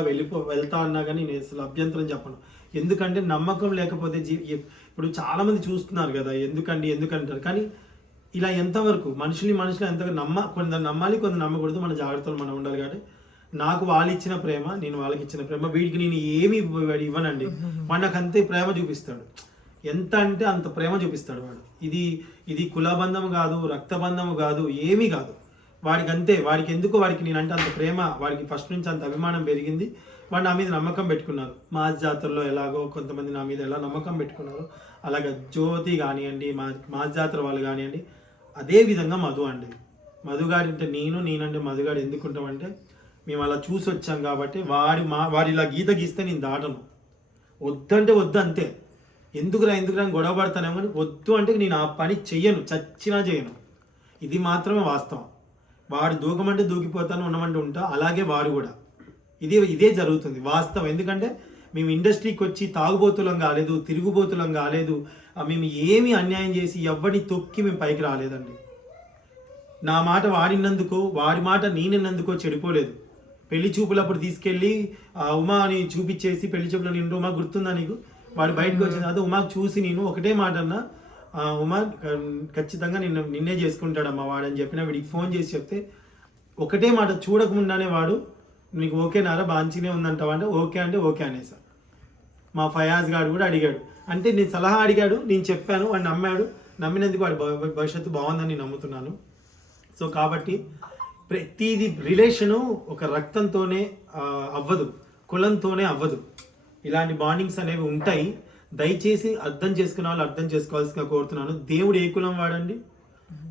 వెళ్తా అన్నా కానీ నేను అసలు అభ్యంతరం చెప్పను. ఎందుకంటే నమ్మకం లేకపోతే ఇప్పుడు చాలామంది చూస్తున్నారు కదా, ఎందుకంటారు. కానీ ఇలా ఎంతవరకు మనుషులు ఎంతగా కొందరు నమ్మాలి, కొందరు నమ్మకూడదు, మన జాగ్రత్తలు మనం ఉండాలి. కాబట్టి నాకు వాళ్ళు ఇచ్చిన ప్రేమ, నేను వాళ్ళకి ఇచ్చిన ప్రేమ, వీడికి నేను ఏమి ఇవ్వనండి. వాడు నాకు అంతే ప్రేమ చూపిస్తాడు, ఎంత అంటే అంత ప్రేమ చూపిస్తాడు వాడు. ఇది కులబంధం కాదు, రక్తబంధం కాదు, ఏమీ కాదు. వాడికి అంతే, వాడికి నేనంటే అంత ప్రేమ, వాడికి ఫస్ట్ నుంచి అంత అభిమానం పెరిగింది. వాడు నా మీద నమ్మకం పెట్టుకున్నారు. మా జాతరలో ఎలాగో కొంతమంది నా మీద ఎలా నమ్మకం పెట్టుకున్నారు, అలాగే జ్యోతి కానివ్వండి, మా జాతర వాళ్ళు కానివ్వండి, అదే విధంగా మధు అండి. మధుగాడి అంటే నేనంటే మధుగాడు ఎందుకుంటామంటే మేము అలా చూసి వచ్చాం కాబట్టి. వాడు ఇలా గీస్తే నేను దాటను, వద్దంటే వద్దు అంతే. ఎందుకురా గొడవ పడతానేమో కానీ వద్దు అంటే నేను ఆ పని చెయ్యను, చచ్చినా చేయను. ఇది మాత్రమే వాస్తవం. వాడు దూకమంటే దూకిపోతాను, ఉండమంటే ఉంటా, అలాగే వాడు కూడా. ఇదే జరుగుతుంది వాస్తవం. ఎందుకంటే మేము ఇండస్ట్రీకి వచ్చి తాగుబోతులం కాలేదు, తిరుగుబోతులం కాలేదు, మేము ఏమి అన్యాయం చేసి ఎవరిని తొక్కి మేము పైకి రాలేదండి. నా మాట వాడినందుకో, వాడి మాట నేనిన్నందుకో చెడిపోలేదు. పెళ్లి చూపులప్పుడు తీసుకెళ్ళి ఉమా అని చూపించేసి, పెళ్లి చూపులో నేను ఉమా గుర్తుందా నీకు, వాడు బయటకు వచ్చిన తర్వాత ఉమాకు చూసి నేను ఒకటే మాట అన్నా, ఉమా ఖచ్చితంగా నిన్నే చేసుకుంటాడమ్మా వాడని చెప్పిన. వీడికి ఫోన్ చేసి చెప్తే ఒకటే మాట, చూడకముండానే వాడు నీకు ఓకేనారా, బాంచినే ఉందంటావా అంటే ఓకే అంటే ఓకే అనేసా. మా ఫయాజ్ గారు కూడా అడిగాడు, అంటే నేను సలహా అడిగాడు, నేను చెప్పాను, వాడు నమ్మాడు. నమ్మినందుకు వాడి భవిష్యత్తు బాగుందని నేను నమ్ముతున్నాను. సో కాబట్టి ప్రతిదీ రిలేషను ఒక రక్తంతోనే అవ్వదు, కులంతోనే అవ్వదు. ఇలాంటి బాండింగ్స్ అనేవి ఉంటాయి. దయచేసి అర్థం చేసుకున్న వాళ్ళు అర్థం చేసుకోవాల్సిందిగా కోరుతున్నాను. దేవుడు ఏ కులం వాడండి,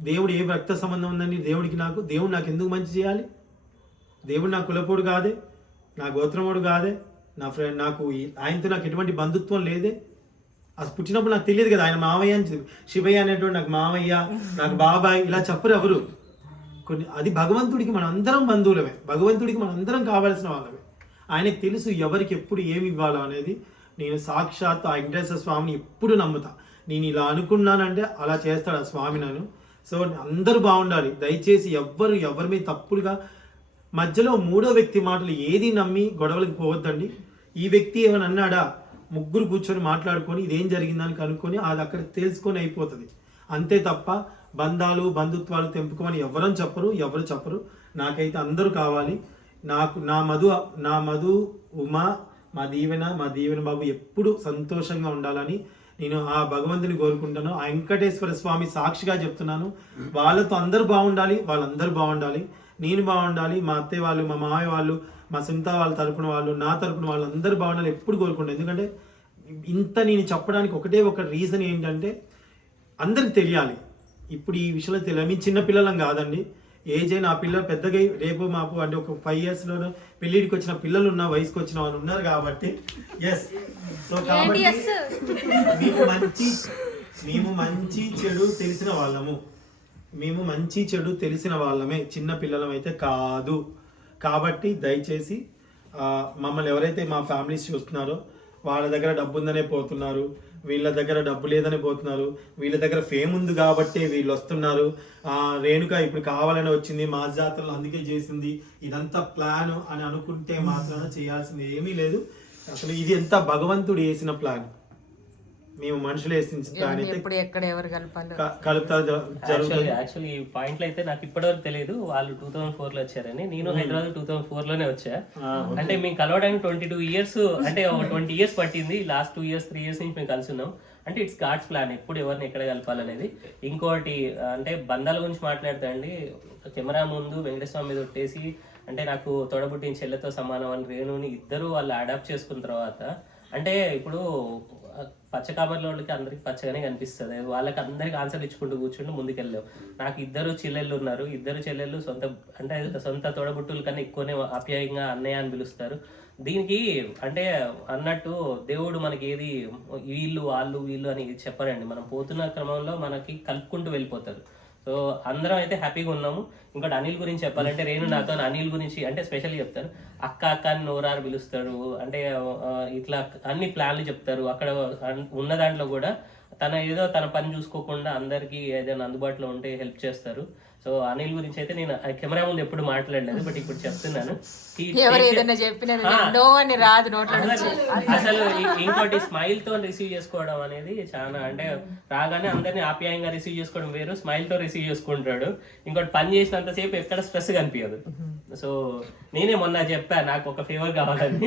దేవుడు ఏ రక్త సంబంధం ఉందండి దేవుడు నాకు ఎందుకు మంచి చేయాలి? దేవుడు నా కులపోడు కాదే, నా గోత్రముడు కాదే, నా ఫ్రెండ్, ఆయనతో నాకు ఎటువంటి బంధుత్వం లేదే. అసలు పుట్టినప్పుడు నాకు తెలియదు కదా ఆయన మామయ్య అని, శివయ్య అనేటువంటి నాకు మామయ్య, నాకు బాబాయ్ ఇలా చెప్పరు ఎవరు. అది భగవంతుడికి మన అందరం బంధువులమే, భగవంతుడికి మన అందరం కావాల్సిన వాళ్ళమే. ఆయనకు తెలుసు ఎవరికి ఎప్పుడు ఏమి ఇవ్వాలో అనేది. నేను సాక్షాత్ ఆ వెంకటేశ్వర స్వామిని ఎప్పుడు నమ్ముతా. నేను ఇలా అనుకున్నానంటే అలా చేస్తాడు ఆ స్వామి నన్ను. సో అందరూ బాగుండాలి. దయచేసి ఎవరి మీద తప్పులుగా మధ్యలో మూడో వ్యక్తి మాటలు ఏది నమ్మి గొడవలకు పోవద్దండి. ఈ వ్యక్తి ఏమైనా అన్నాడా, ముగ్గురు కూర్చొని మాట్లాడుకొని ఇదేం జరిగిందని కనుక్కొని అది అక్కడ తెలుసుకొని అయిపోతుంది అంతే తప్ప బంధాలు బంధుత్వాలు తెంపుకోమని ఎవరు చెప్పరు. నాకైతే అందరూ కావాలి. నా మధు ఉమా, మా దీవెన బాబు ఎప్పుడు సంతోషంగా ఉండాలని నేను ఆ భగవంతుని కోరుకుంటాను. ఆ వెంకటేశ్వర స్వామి సాక్షిగా చెప్తున్నాను, వాళ్ళతో అందరూ బాగుండాలి, వాళ్ళందరూ బాగుండాలి, నేను బాగుండాలి, మా అత్తయ్య వాళ్ళు, మా మామయ్య వాళ్ళు, మా సొంత వాళ్ళ తరపున వాళ్ళు, నా తరపున వాళ్ళు అందరూ బాగుండాలి ఎప్పుడు కోరుకుంటాను. ఎందుకంటే ఇంత నేను చెప్పడానికి ఒకటే ఒక రీజన్ ఏంటంటే అందరికి తెలియాలి. ఇప్పుడు ఈ విషయంలో తెలియాలి. మీ చిన్నపిల్లలం కాదండి, ఏజ్ అయిన ఆ పిల్లలు పెద్దగా రేపు మాపు అంటే ఒక 5 yearsలో పెళ్ళిడికి వచ్చిన పిల్లలు ఉన్న వయసుకు వచ్చిన వాళ్ళు ఉన్నారు కాబట్టి ఎస్. సో కాబట్టి మేము మంచి చెడు తెలిసిన వాళ్ళమే, చిన్న పిల్లలం అయితే కాదు. కాబట్టి దయచేసి మమ్మల్ని ఎవరైతే మా ఫ్యామిలీస్ చూస్తున్నారో వాళ్ళ దగ్గర డబ్బు ఉందనే పోతున్నారు, వీళ్ళ దగ్గర డబ్బు లేదని పోతున్నారు, వీళ్ళ దగ్గర ఫేమ్ ఉంది కాబట్టి వీళ్ళు వస్తున్నారు. రేణుక ఇప్పుడు కావాలని వచ్చింది, మా జాతరలో అందుకే చేసింది, ఇదంతా ప్లాన్ అని అనుకుంటే మాత్రం చేయాల్సింది ఏమీ లేదు. అసలు ఇది ఎంత భగవంతుడు వేసిన ప్లాన్. మేము మనుషులు వేసిన దాని అయితే ఎప్పుడు ఎక్కడ ఎవరు కలపాలో కలుపుతా జరుగుతుంది. యాక్చువల్లీ ఈ పాయింట్లు అయితే నాకు ఇప్పటివరకు తెలియదు. వాళ్ళు 2004 లో వచ్చారని, నేను హైదరాబాద్ 2004 లోనే వచ్చా. అంటే మేము కలవడానికి 22 ఇయర్స్, అంటే 20 ఇయర్స్ పట్టింది. లాస్ట్ 2 ఇయర్స్ 3 ఇయర్స్ నుంచి మేము కలిసి ఉన్నాం. అంటే ఇట్స్ గాడ్స్ ప్లాన్, ఎప్పుడు ఎవరిని ఎక్కడ కలపాలనేది. ఇంకోటి అంటే బంధాల గురించి మాట్లాడతా అండి, కెమెరా ముందు వెంకటేశ్వర మీద కొట్టేసి అంటే నాకు తోడబుట్టిన చెల్లెతో సమానం అని రేణుని ఇద్దరు వాళ్ళు అడాప్ట్ చేసుకున్న తర్వాత, అంటే ఇప్పుడు పచ్చ కామర్ల వాళ్ళకి అందరికి పచ్చగానే కనిపిస్తుంది, వాళ్ళకి అందరికి ఆన్సర్ ఇచ్చుకుంటూ కూర్చుంటూ ముందుకెళ్ళావు. నాకు ఇద్దరు చెల్లెళ్ళు ఉన్నారు, ఇద్దరు చెల్లెళ్ళు సొంత తోడబుట్టుల కన్నా ఎక్కువనే ఆప్యాయంగా అన్నయ్య అని పిలుస్తారు. దీనికి అంటే అన్నట్టు దేవుడు మనకి ఏది వీళ్ళు వాళ్ళు వీళ్ళు అని చెప్పరండి. మనం పోతున్న క్రమంలో మనకి కలుపుకుంటూ వెళ్ళిపోతారు. సో అందరం అయితే హ్యాపీగా ఉన్నాము. ఇంకోటి అనిల్ గురించి చెప్పాలంటే, రేణు నాతో అనిల్ గురించి అంటే స్పెషల్గా చెప్తాను. అక్క అక్క అని నోరారు పిలుస్తాడు, అంటే ఇట్లా అన్ని ప్లాన్లు చెప్తారు. అక్కడ ఉన్న దాంట్లో కూడా తన పని చూసుకోకుండా అందరికీ ఏదైనా అందుబాటులో ఉంటే హెల్ప్ చేస్తారు. సో అనిల్ గురించి అయితే నేను కెమెరా ముందు ఎప్పుడు మాట్లాడలేదు, బట్ ఇప్పుడు చెప్తున్నాను. ఎవరు ఏదైనా చెప్పినది నో అని రాదు నోట్లో నుంచి. అసలు ఇంకోటి స్మైల్ తో రిసీవ్ చేసుకోవడం అనేది చాలా, అంటే రాగానే అందరినీ ఆప్యాయంగా రిసీవ్ చేసుకోవడం వేరు, స్మైల్ తో రిసీవ్ చేసుకుంటాడు. ఇంకోటి పని చేసినంతసేపు ఎక్కడ స్ట్రెస్ కనిపించదు. సో నేనే మొన్న చెప్పా నాకు ఒక ఫేవర్ కావాలని,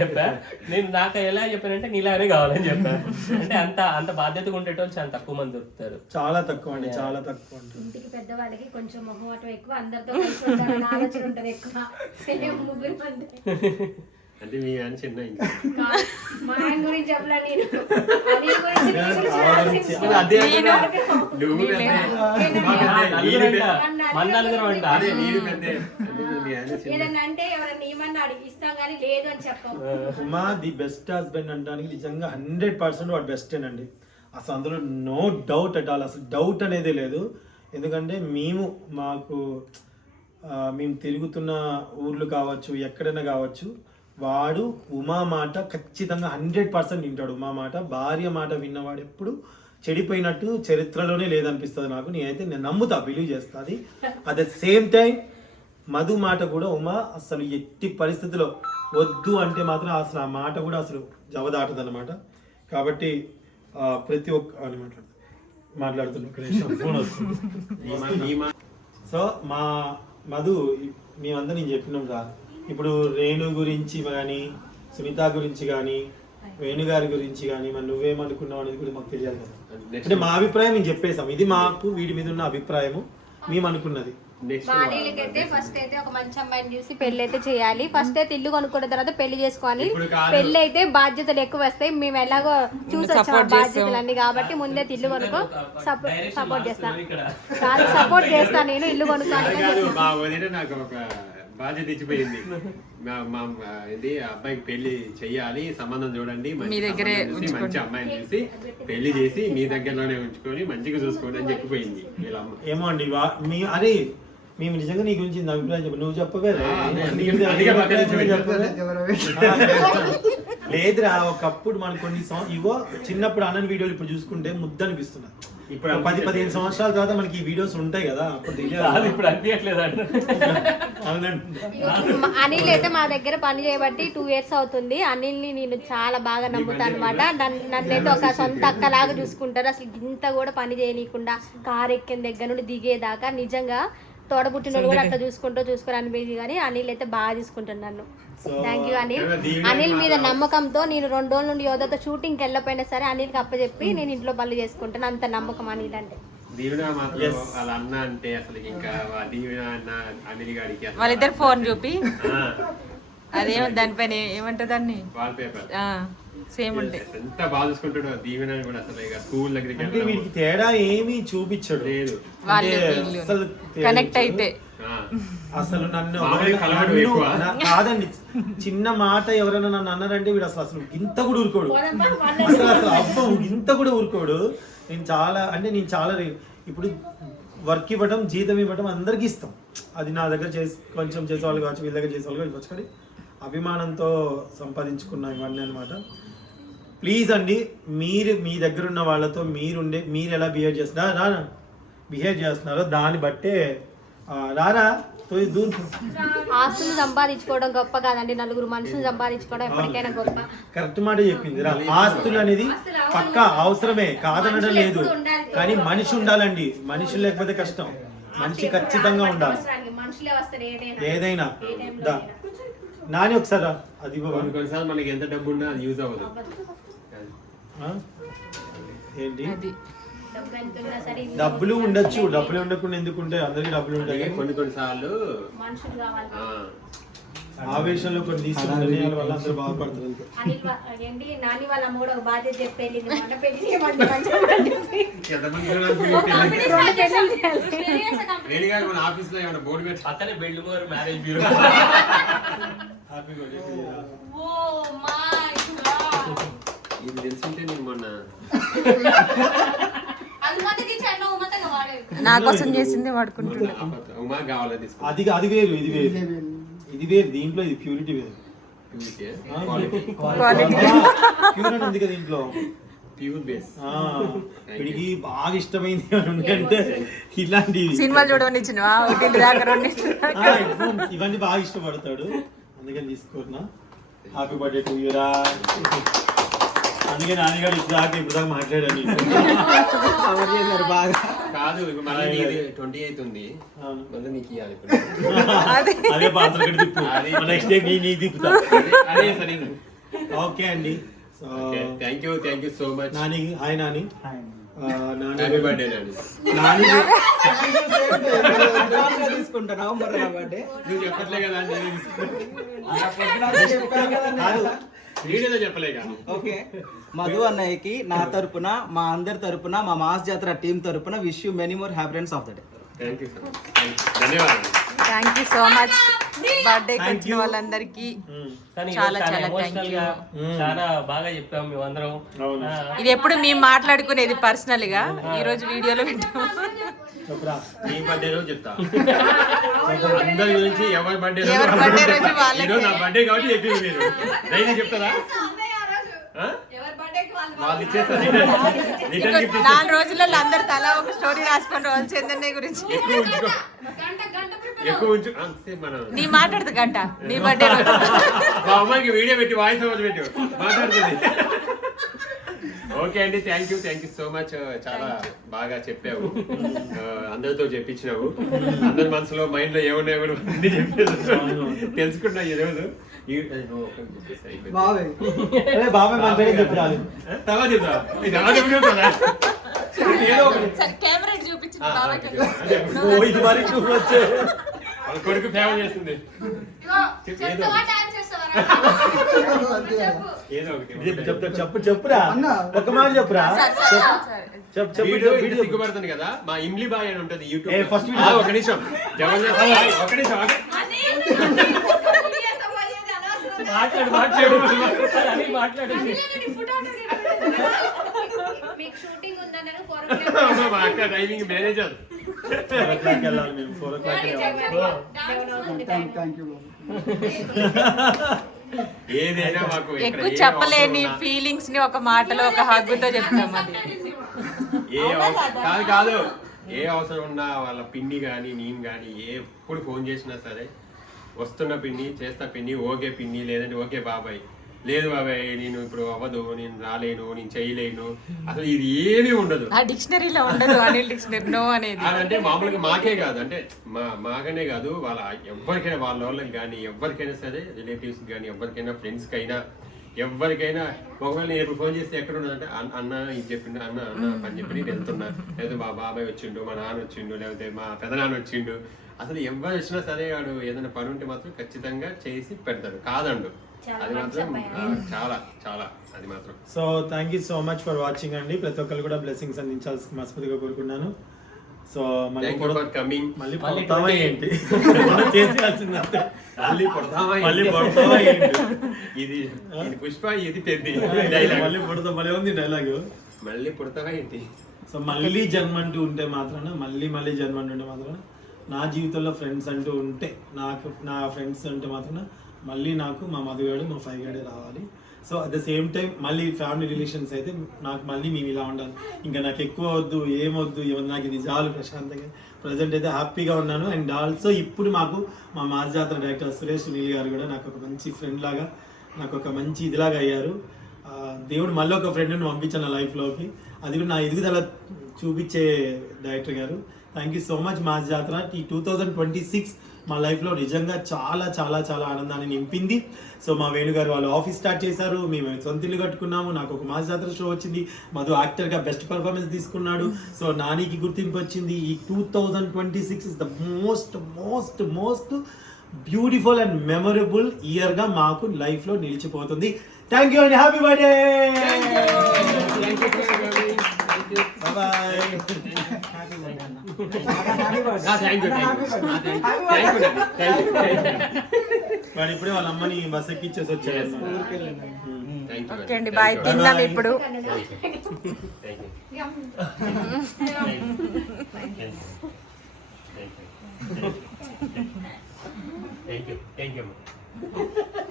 చెప్పా. నేను నాకు ఎలా చెప్పానంటే నీలానే కావాలని చెప్పాను. అంటే అంత బాధ్యతగా ఉండేటోళ్ళు చాలా తక్కువ మంది దొరుకుతారు. చాలా తక్కువ అండి, చాలా తక్కువ అండి. ఇంటికి పెద్దవాళ్ళకి కొంచెం మొహమాటం ఎక్కువ, అందరితో కలిసి ఉండాలని ఆలోచన ఉంటది ఎక్కువ. సేమ్ ముగ్గురు మంది. అంటే మీ ఆయన చిన్న ఇంకా మా ఆయన గురించి చెప్పలా నేను. అనిల్ గురించి నీ గురించి ఆలోచించు. అదే నువ్వు మన నలుగురం అంట. అదే నీరు పెద్ద మీ ఆయన చిన్న. ఏదన్నా అంటే ఎవరైనా ఏమన్నా అడిగి ఇస్తాం కానీ లేదు అని చెప్పాం. ఉమా ది బెస్ట్ హస్బెండ్ అనడానికి నిజంగా 100% వాడు బెస్టేనండి. అసలు అందులో నో డౌట్ అట్ ఆల్, అసలు డౌట్ అనేది లేదు. ఎందుకంటే మేము తిరుగుతున్న ఊర్లు కావచ్చు, ఎక్కడైనా కావచ్చు, వాడు ఉమా మాట ఖచ్చితంగా 100% వింటాడు. ఉమా మాట, భార్య మాట విన్నవాడు ఎప్పుడు చెడిపోయినట్టు చరిత్రలోనే లేదనిపిస్తుంది నాకు. నేను నమ్ముతా, బిలీవ్ చేస్తా. అది at the same time Madhu మాట కూడా ఉమా అసలు ఎట్టి పరిస్థితిలో వద్దు అంటే మాత్రం అసలు ఆ మాట కూడా అసలు జవదాటదు అనమాట. కాబట్టి ప్రతి ఒక్క మాట్లాడుతున్నా ఫోన్ వస్తుంది. సో మా మధు మేమంతా నేను చెప్పినాం రా, ఇప్పుడు రేణు గురించి కానీ, సునీత గురించి కానీ, వేణుగారి గురించి కానీ, మరి నువ్వేమనుకున్నావు అనేది కూడా మాకు తెలియాలి కదా. అంటే మా అభిప్రాయం మేము చెప్పేసాం, ఇది మాకు వీడి మీద ఉన్న అభిప్రాయము, మేము అనుకున్నది. వాణిలకైతే ఫస్ట్ అయితే ఒక మంచి అమ్మాయిని చూసి పెళ్లి అయితే చేయాలి. ఫస్ట్ అయితే ఇల్లు కొనుక్కున్న తర్వాత పెళ్లి చేసుకోవాలి. పెళ్లి అయితే బాధ్యతలు ఎక్కువ వస్తాయి. మేము ఎలాగో చూసి వచ్చాం బాధ్యతలు అన్ని, కాబట్టి ముందే ఇల్లు కొనుక్కో. సపోర్ట్ చేస్తాను, కాదు సపోర్ట్ చేస్తాను నేను. ఇల్లు కొనుక్కోవాలి. మా వదిన నాకు ఒక బాధ్యత ఇచ్చిపోయింది. ఇది అబ్బాయికి పెళ్లి చెయ్యాలి, సంబంధం చూడండి, మంచి అమ్మాయిని చూసి పెళ్లి చేసి మీ దగ్గరలోనే ఉంచుకొని మంచిగా చూసుకోండి అని చెప్పిపోయింది వీళ్ళమ్మ. ఏమో అండి అరే మేము నిజంగా నీ గురించి అభిప్రాయం చెప్పు, నువ్వు చెప్పవే. లేదురా, ఒకప్పుడు మనం కొన్ని ఇవో చిన్నప్పుడు అన్న వీడియోలు ఇప్పుడు చూసుకుంటే ముద్ద అనిపిస్తున్నా. ఇప్పుడు 10-15 సంవత్సరాల తర్వాత మనకి ఈ వీడియోస్ ఉంటాయి కదా, అప్పుడు ఇప్పుడు అనిపించట్లేదు. అనిల్ అయితే మా దగ్గర పని చేయబట్టి 2 years అవుతుంది. అనిల్ ని నేను చాలా బాగా నమ్ముతాను అనమాట. నన్నైతే ఒక సొంత అక్కలాగా చూసుకుంటారు. అసలు ఇంత కూడా పని చేయనీయకుండా కారు ఎక్కిన దగ్గర నుండి దిగేదాకా నిజంగా తోడబుట్టిన కూడా అట్లా చూసుకొని అనిపించి, కానీ అనిల్ అయితే బాగా చూసుకుంటాను నన్ను. Thank you Anil. అనిల్ మీద నమ్మకంతో నేను 2 రోజుల నుండి యోధతో షూటింగ్కి వెళ్ళకపోయినా సరే అనిల్కి అప్పచెప్పి నేను ఇంట్లో పనులు చేసుకుంటాను. అంత నమ్మకం అనిల్ అంటే. దీవెన మాత్రం వాళ్ళ అన్న అంటే అసలు ఇంకా దీవెన అన్న అనిల్ గారికి వాళ్ళిద్దరు ఫోన్ చూపి అదేమో దానిపైన ఏమంటారు దాన్ని వాల్ పేపర్ సేమ్ ఉంటాయి. ఎంత బాగా చూసుకుంటాడో దీవెన కూడా. అసలు ఇక స్కూల్ దగ్గరికి అంటే వీడికి తేడా ఏమీ చూపించడు లేదు. అసలు కనెక్ట్ అయితే అసలు నన్ను కాదండి, చిన్న మాట ఎవరైనా నన్ను అన్నారంటే వీడు అసలు ఇంత కూడా ఊరుకోడు. అసలు అబ్బం ఇంత కూడా ఊరుకోడు. నేను చాలా ఇప్పుడు వర్క్ ఇవ్వడం, జీతం ఇవ్వడం అందరికీ ఇస్తాం. అది నా దగ్గర కొంచెం చేసేవాళ్ళు కావచ్చు, వీళ్ళ దగ్గర చేసేవాళ్ళు కావచ్చు, కానీ అభిమానంతో సంపాదించుకున్న ఇవన్నీ అనమాట. ప్లీజ్ అండి, మీరు మీ దగ్గర ఉన్న వాళ్ళతో మీరు ఎలా బిహేవ్ చేస్తున్నారో దాన్ని బట్టే రారా దూరం ఆస్తులు సంపాదించుకోవడం గొప్ప కాదండి, నలుగురు మనుషులు సంపాదించుకోవడం ఎప్పటికైనా గొప్ప. కరెక్ట్ మాట చెప్పింది రా. ఆస్తులు అనేది పక్కా అవసరమే, కాదనడం లేదు, కానీ మనిషి ఉండాలండి. మనిషి లేకపోతే కష్టం. మనిషి ఖచ్చితంగా ఉండాలి. మనుషులే వస్తారు ఏదైనా దా నాని ఒకసారి రా. అది కొన్నిసార్లు మనకి ఎంత డబ్బు ఉన్నా అది యూజ్ అవ్వదు. ఏంటి డబ్బులు సరే డబ్బులు ఉండొచ్చు, డబ్బులు ఉండకుండా ఎందుకు ఉంటాయి? అందరికి డబ్బులు ఉంటాయి. కొన్నిసార్లు మనుషులు కావాలి. ఆవేశంలో కొన్ని తీసుకుంటే వల్ల అందరూ బాగుపడుతుంది. ఏంటి నాని వాళ్ళ మూడో బాధ్యత చెప్పేది పెళ్లి ఆఫీస్ లో ఏమైనా బోర్డు పెట్టి పక్కనే బెల్లుమోర్ మ్యారేజ్ బ్యూరో. ఇది తెలిసింటే నేను మొన్న నా కోసం చేసింది వాడుకుంటున్నా. ఉమా కావాలని తీసుకున్నా. అది వేరు, ఇది వేరు, ఇది వేరు. దీంట్లో ఇది ప్యూరిటీ వేరు. ప్యూర్ ఉంది కదా దీంట్లో, ప్యూర్ బేస్. వీడికి బాగా ఇష్టమైంది అంటే ఇలాంటివి సినిమాలు చూడమని ఇచ్చినవా? ఇవన్నీ బాగా ఇష్టపడతాడు, అందుకని తీసుకున్నా. హ్యాపీ బర్త్డే టు యూ రా. అందుకే నాన్నగారు ఇప్పుడు దాకా మాట్లాడాను. బాగా కాదు మళ్ళీ 28 ఉంది, మళ్ళీ నీకు ఇవ్వాలి. అదే పాత్ర నెక్స్ట్ డే నీ తిప్పుతా. అదే సరే. ఓకే అండి, thank you so much Nani. Hi Nani. Happy birthday Nani. Nani తీసుకుంటా నవంబర్ నా బర్త్డే. నువ్వు చెప్పట్లే కదా కాదు, వీడియోలో చెప్పలేక. ఓకే, మధు అన్నయ్యకి నా తరపున, మా అందరి తరపున, మా మాస్ జాతర టీం తరపున wish you many more happiness of the day. Thank you so much. ధన్యవాదాలు. Thank you so much. Birthday వచ్చిన వాళ్ళందరికీ కానీ చాలా చాలా చాలా ఎమోషనల్ గా చాలా బాగా చెప్పాము మేమందరం. ఇది ఎప్పుడు మేము మాట్లాడుకునేది పర్సనల్ గా, ఈ రోజు వీడియోలో పెట్టాము. నీ బర్త్డే రోజు చెప్తా. అందరి గురించి ఎవరి బర్త్డే ఎవరి birthday రోజు వాళ్ళకే. ఈరోజు నా బర్త్డే కాబట్టి చెప్పింది మీరు. రైట్ చెప్తారా? వాళ్ళు ఇచ్చేస్తారు రిటర్న్ గిఫ్ట్. 4 రోజులలో అందరు తలా ఒక స్టోరీ రాసుకొని రోజు చందన్నయ్య గురించి ఎక్కువ ఉంచు. మనం నీ మాట్లాడదు గంట నీ బర్త్డే రోజు. మా అమ్మాయికి వీడియో పెట్టి వాయిస్ ఓవర్ పెట్టు మాట్లాడుతుంది. ఓకే అండి, థ్యాంక్ యూ సో మచ్. చాలా బాగా చెప్పావు, అందరితో చెప్పించినావు. అందరి మనసులో మైండ్ లో ఏమున్నాయో కూడా అన్ని చెప్పేది తెలుసుకున్నా ఈ రోజు. బాబాయ్ బాబాయ్ మాట్లాడే చెప్పాలి. తర్వాత చెప్తా. ఇది అలా చెప్తా. ఏదో ఒకటి. కెమెరా చూపించింది బాబాయ్కి. ఇది మరి చూపొచ్చు. వాళ్ళ కొడుకు ఫేవర్ చేస్తుంది. ఏదో ఒకటి చెప్పురా, ఒక మాట చెప్పురా. చెప్పు. సిగ్గుపడుతుంది కదా, మా ఇమ్లీ బాయ్ అని ఉంటది యూట్యూబ్. ఫస్ట్ ఒక నిమిషం జబర్దస్త్. ఒక నిమిషం మాట్లాడు అని మాట్లాడు. మీకు షూటింగ్ ఉందన్నారు మా అక్క డ్రైవింగ్ మేనేజర్. 4 o'clock వెళ్ళాలి మేము. 4 o'clock థ్యాంక్ యూ. ఏదైనా మాకు ఎక్కువ చెప్పలేని ఫీలింగ్స్ ని ఒక మాటలో ఒక హగ్గుతో చెప్తాం. అది కాదు ఏ అవసరం ఉన్నా వాళ్ళ పిన్ని కానీ నేను కానీ ఎప్పుడు ఫోన్ చేసినా సరే వస్తున్న పిన్ని, చేస్తా పిన్ని, ఓకే పిన్ని, లేదంటే ఓకే బాబాయ్, లేదు బాబాయ్ నేను ఇప్పుడు అవ్వదు, నేను రాలేను, నేను చేయలేను, అసలు ఇది ఏమీ ఉండదు. ఆ డిక్షనరీలో ఉండదు అనిల్ డిక్షనరీ నో అనేది. అంటే మామూలుగా మాకే కాదు, అంటే మాకనే కాదు, వాళ్ళ ఎవరికైనా, వాళ్ళ వాళ్ళకి కానీ ఎవరికైనా సరే, రిలేటివ్స్ కానీ ఎవరికైనా, ఫ్రెండ్స్కి అయినా, ఎవరికైనా. ఒకవేళ నేను ఇప్పుడు ఫోన్ చేస్తే ఎక్కడ ఉన్నదంటే అన్న ఇది చెప్పిండు, అన్న పని చెప్పి నేను వెళ్తున్నా, లేకపోతే మా బాబాయ్ వచ్చిండు, మా నాన్న వచ్చిండు, లేకపోతే మా పెదనాన్న వచ్చిండు, అసలు ఎవరు వచ్చినా సరే వాడు ఏదైనా పని ఉంటే మాత్రం ఖచ్చితంగా చేసి పెడతాడు, కాదండు. అది మాత్రం చాలా చాలా అది మాత్రం. So thank you so much for watching అండి. ప్రతి ఒక్కరు కూడా బ్లెస్సింగ్స్ అందించాల్సి మనస్ఫూర్తిగా కోరుకున్నాను. సో మళ్ళీ పడతామా ఏంటి చేసేయాల్సింది అంతే. మళ్ళీ పడతామా ఏంటి? ఇది పుష్ప, ఇది పెద్ద మళ్ళీ పడతా మళ్ళీ ఉంది డైలాగ్. మళ్ళీ పుడతావా ఏంటి? సో మళ్ళీ జన్మ అంటూ ఉంటే మాత్రాన మళ్ళీ జన్మ అంటుంటే మాత్రాన నా జీవితంలో ఫ్రెండ్స్ అంటూ ఉంటే, నాకు నా ఫ్రెండ్స్ అంటే మాత్రం మళ్ళీ నాకు మా మధుగాడు, మా ఫైవ్ గాడే రావాలి. So at the same time మళ్ళీ ఫ్యామిలీ రిలేషన్స్ అయితే నాకు మళ్ళీ మేము ఇలా ఉండాలి, ఇంకా నాకు ఎక్కువ వద్దు ఏమొద్దు ఏమన్నా నాకు ఇది చాలు ప్రశాంతంగా ప్రజెంట్ అయితే హ్యాపీగా ఉన్నాను. అండ్ ఆల్సో ఇప్పుడు మాకు మా మాస్ జాతర డైరెక్టర్ సురేష్ సునీల్ గారు కూడా నాకు ఒక మంచి ఫ్రెండ్ లాగా, నాకు ఒక మంచి ఇదిలాగా అయ్యారు. దేవుడు మళ్ళీ ఒక ఫ్రెండ్ని పంపించాను నా లైఫ్లోకి, అది కూడా నా ఎదుగుదల చూపించే డైరెక్టర్ గారు. Thank you so much mass జాతర. ఈ 2026 మా లైఫ్లో నిజంగా చాలా చాలా చాలా ఆనందాన్ని నింపింది. సో మా వేణుగారు వాళ్ళు ఆఫీస్ స్టార్ట్ చేశారు, మేము సొంత ఇల్లు కట్టుకున్నాము, నాకు ఒక మాస్ జాతర షో వచ్చింది, మధు యాక్టర్గా బెస్ట్ పర్ఫార్మెన్స్ తీసుకున్నాడు. సో నానికి గుర్తింపు వచ్చింది. ఈ 2026 is the most most most beautiful and memorable ఇయర్గా మాకు లైఫ్లో నిలిచిపోతుంది. Thank you and happy birthday. Bye. వాడు ఇప్పుడే వాళ్ళ అమ్మని బస్ ఎక్కిచ్చేసి వచ్చాడు. ఓకే అండి, బాయ్. తిందాం ఇప్పుడు.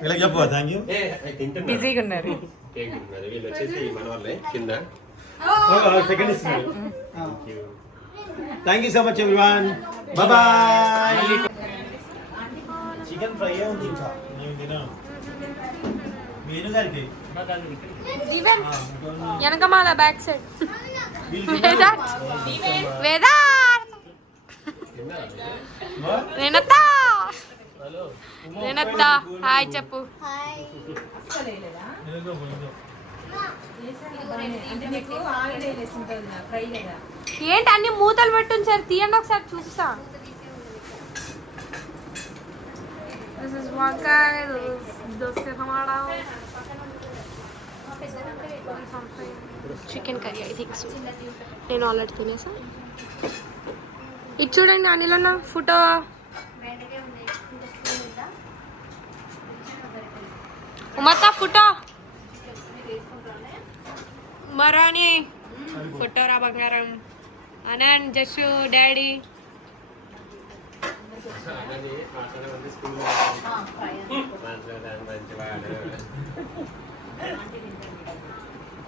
ఇలా చెప్పు. Thank you. బిజీగా ఉన్నారు. వీళ్ళు వచ్చేసి మన వాళ్ళే కింద. సెకండ్ ఇస్తున్నారు. Thank you so much everyone. Bye. Chicken fry ఉంది ఇంకా నేను తిన్నాను. మీరు గారికి వెనకమాల బ్యాక్ సైడ్ వేదా హాయ్ చెప్పు. ఏంటి అన్ని మూతలు పెట్టుంచారు, తీయండి ఒకసారి చూస్తా. Chicken curry I think so. నేను ఆల్రెడీ తినేసా. ఇది చూడండి అనిల్ అన్న ఫోటో. ఉమత్తా ఫోటో మరాని ఫోటో రా బంగారం. And జస్సు daddy.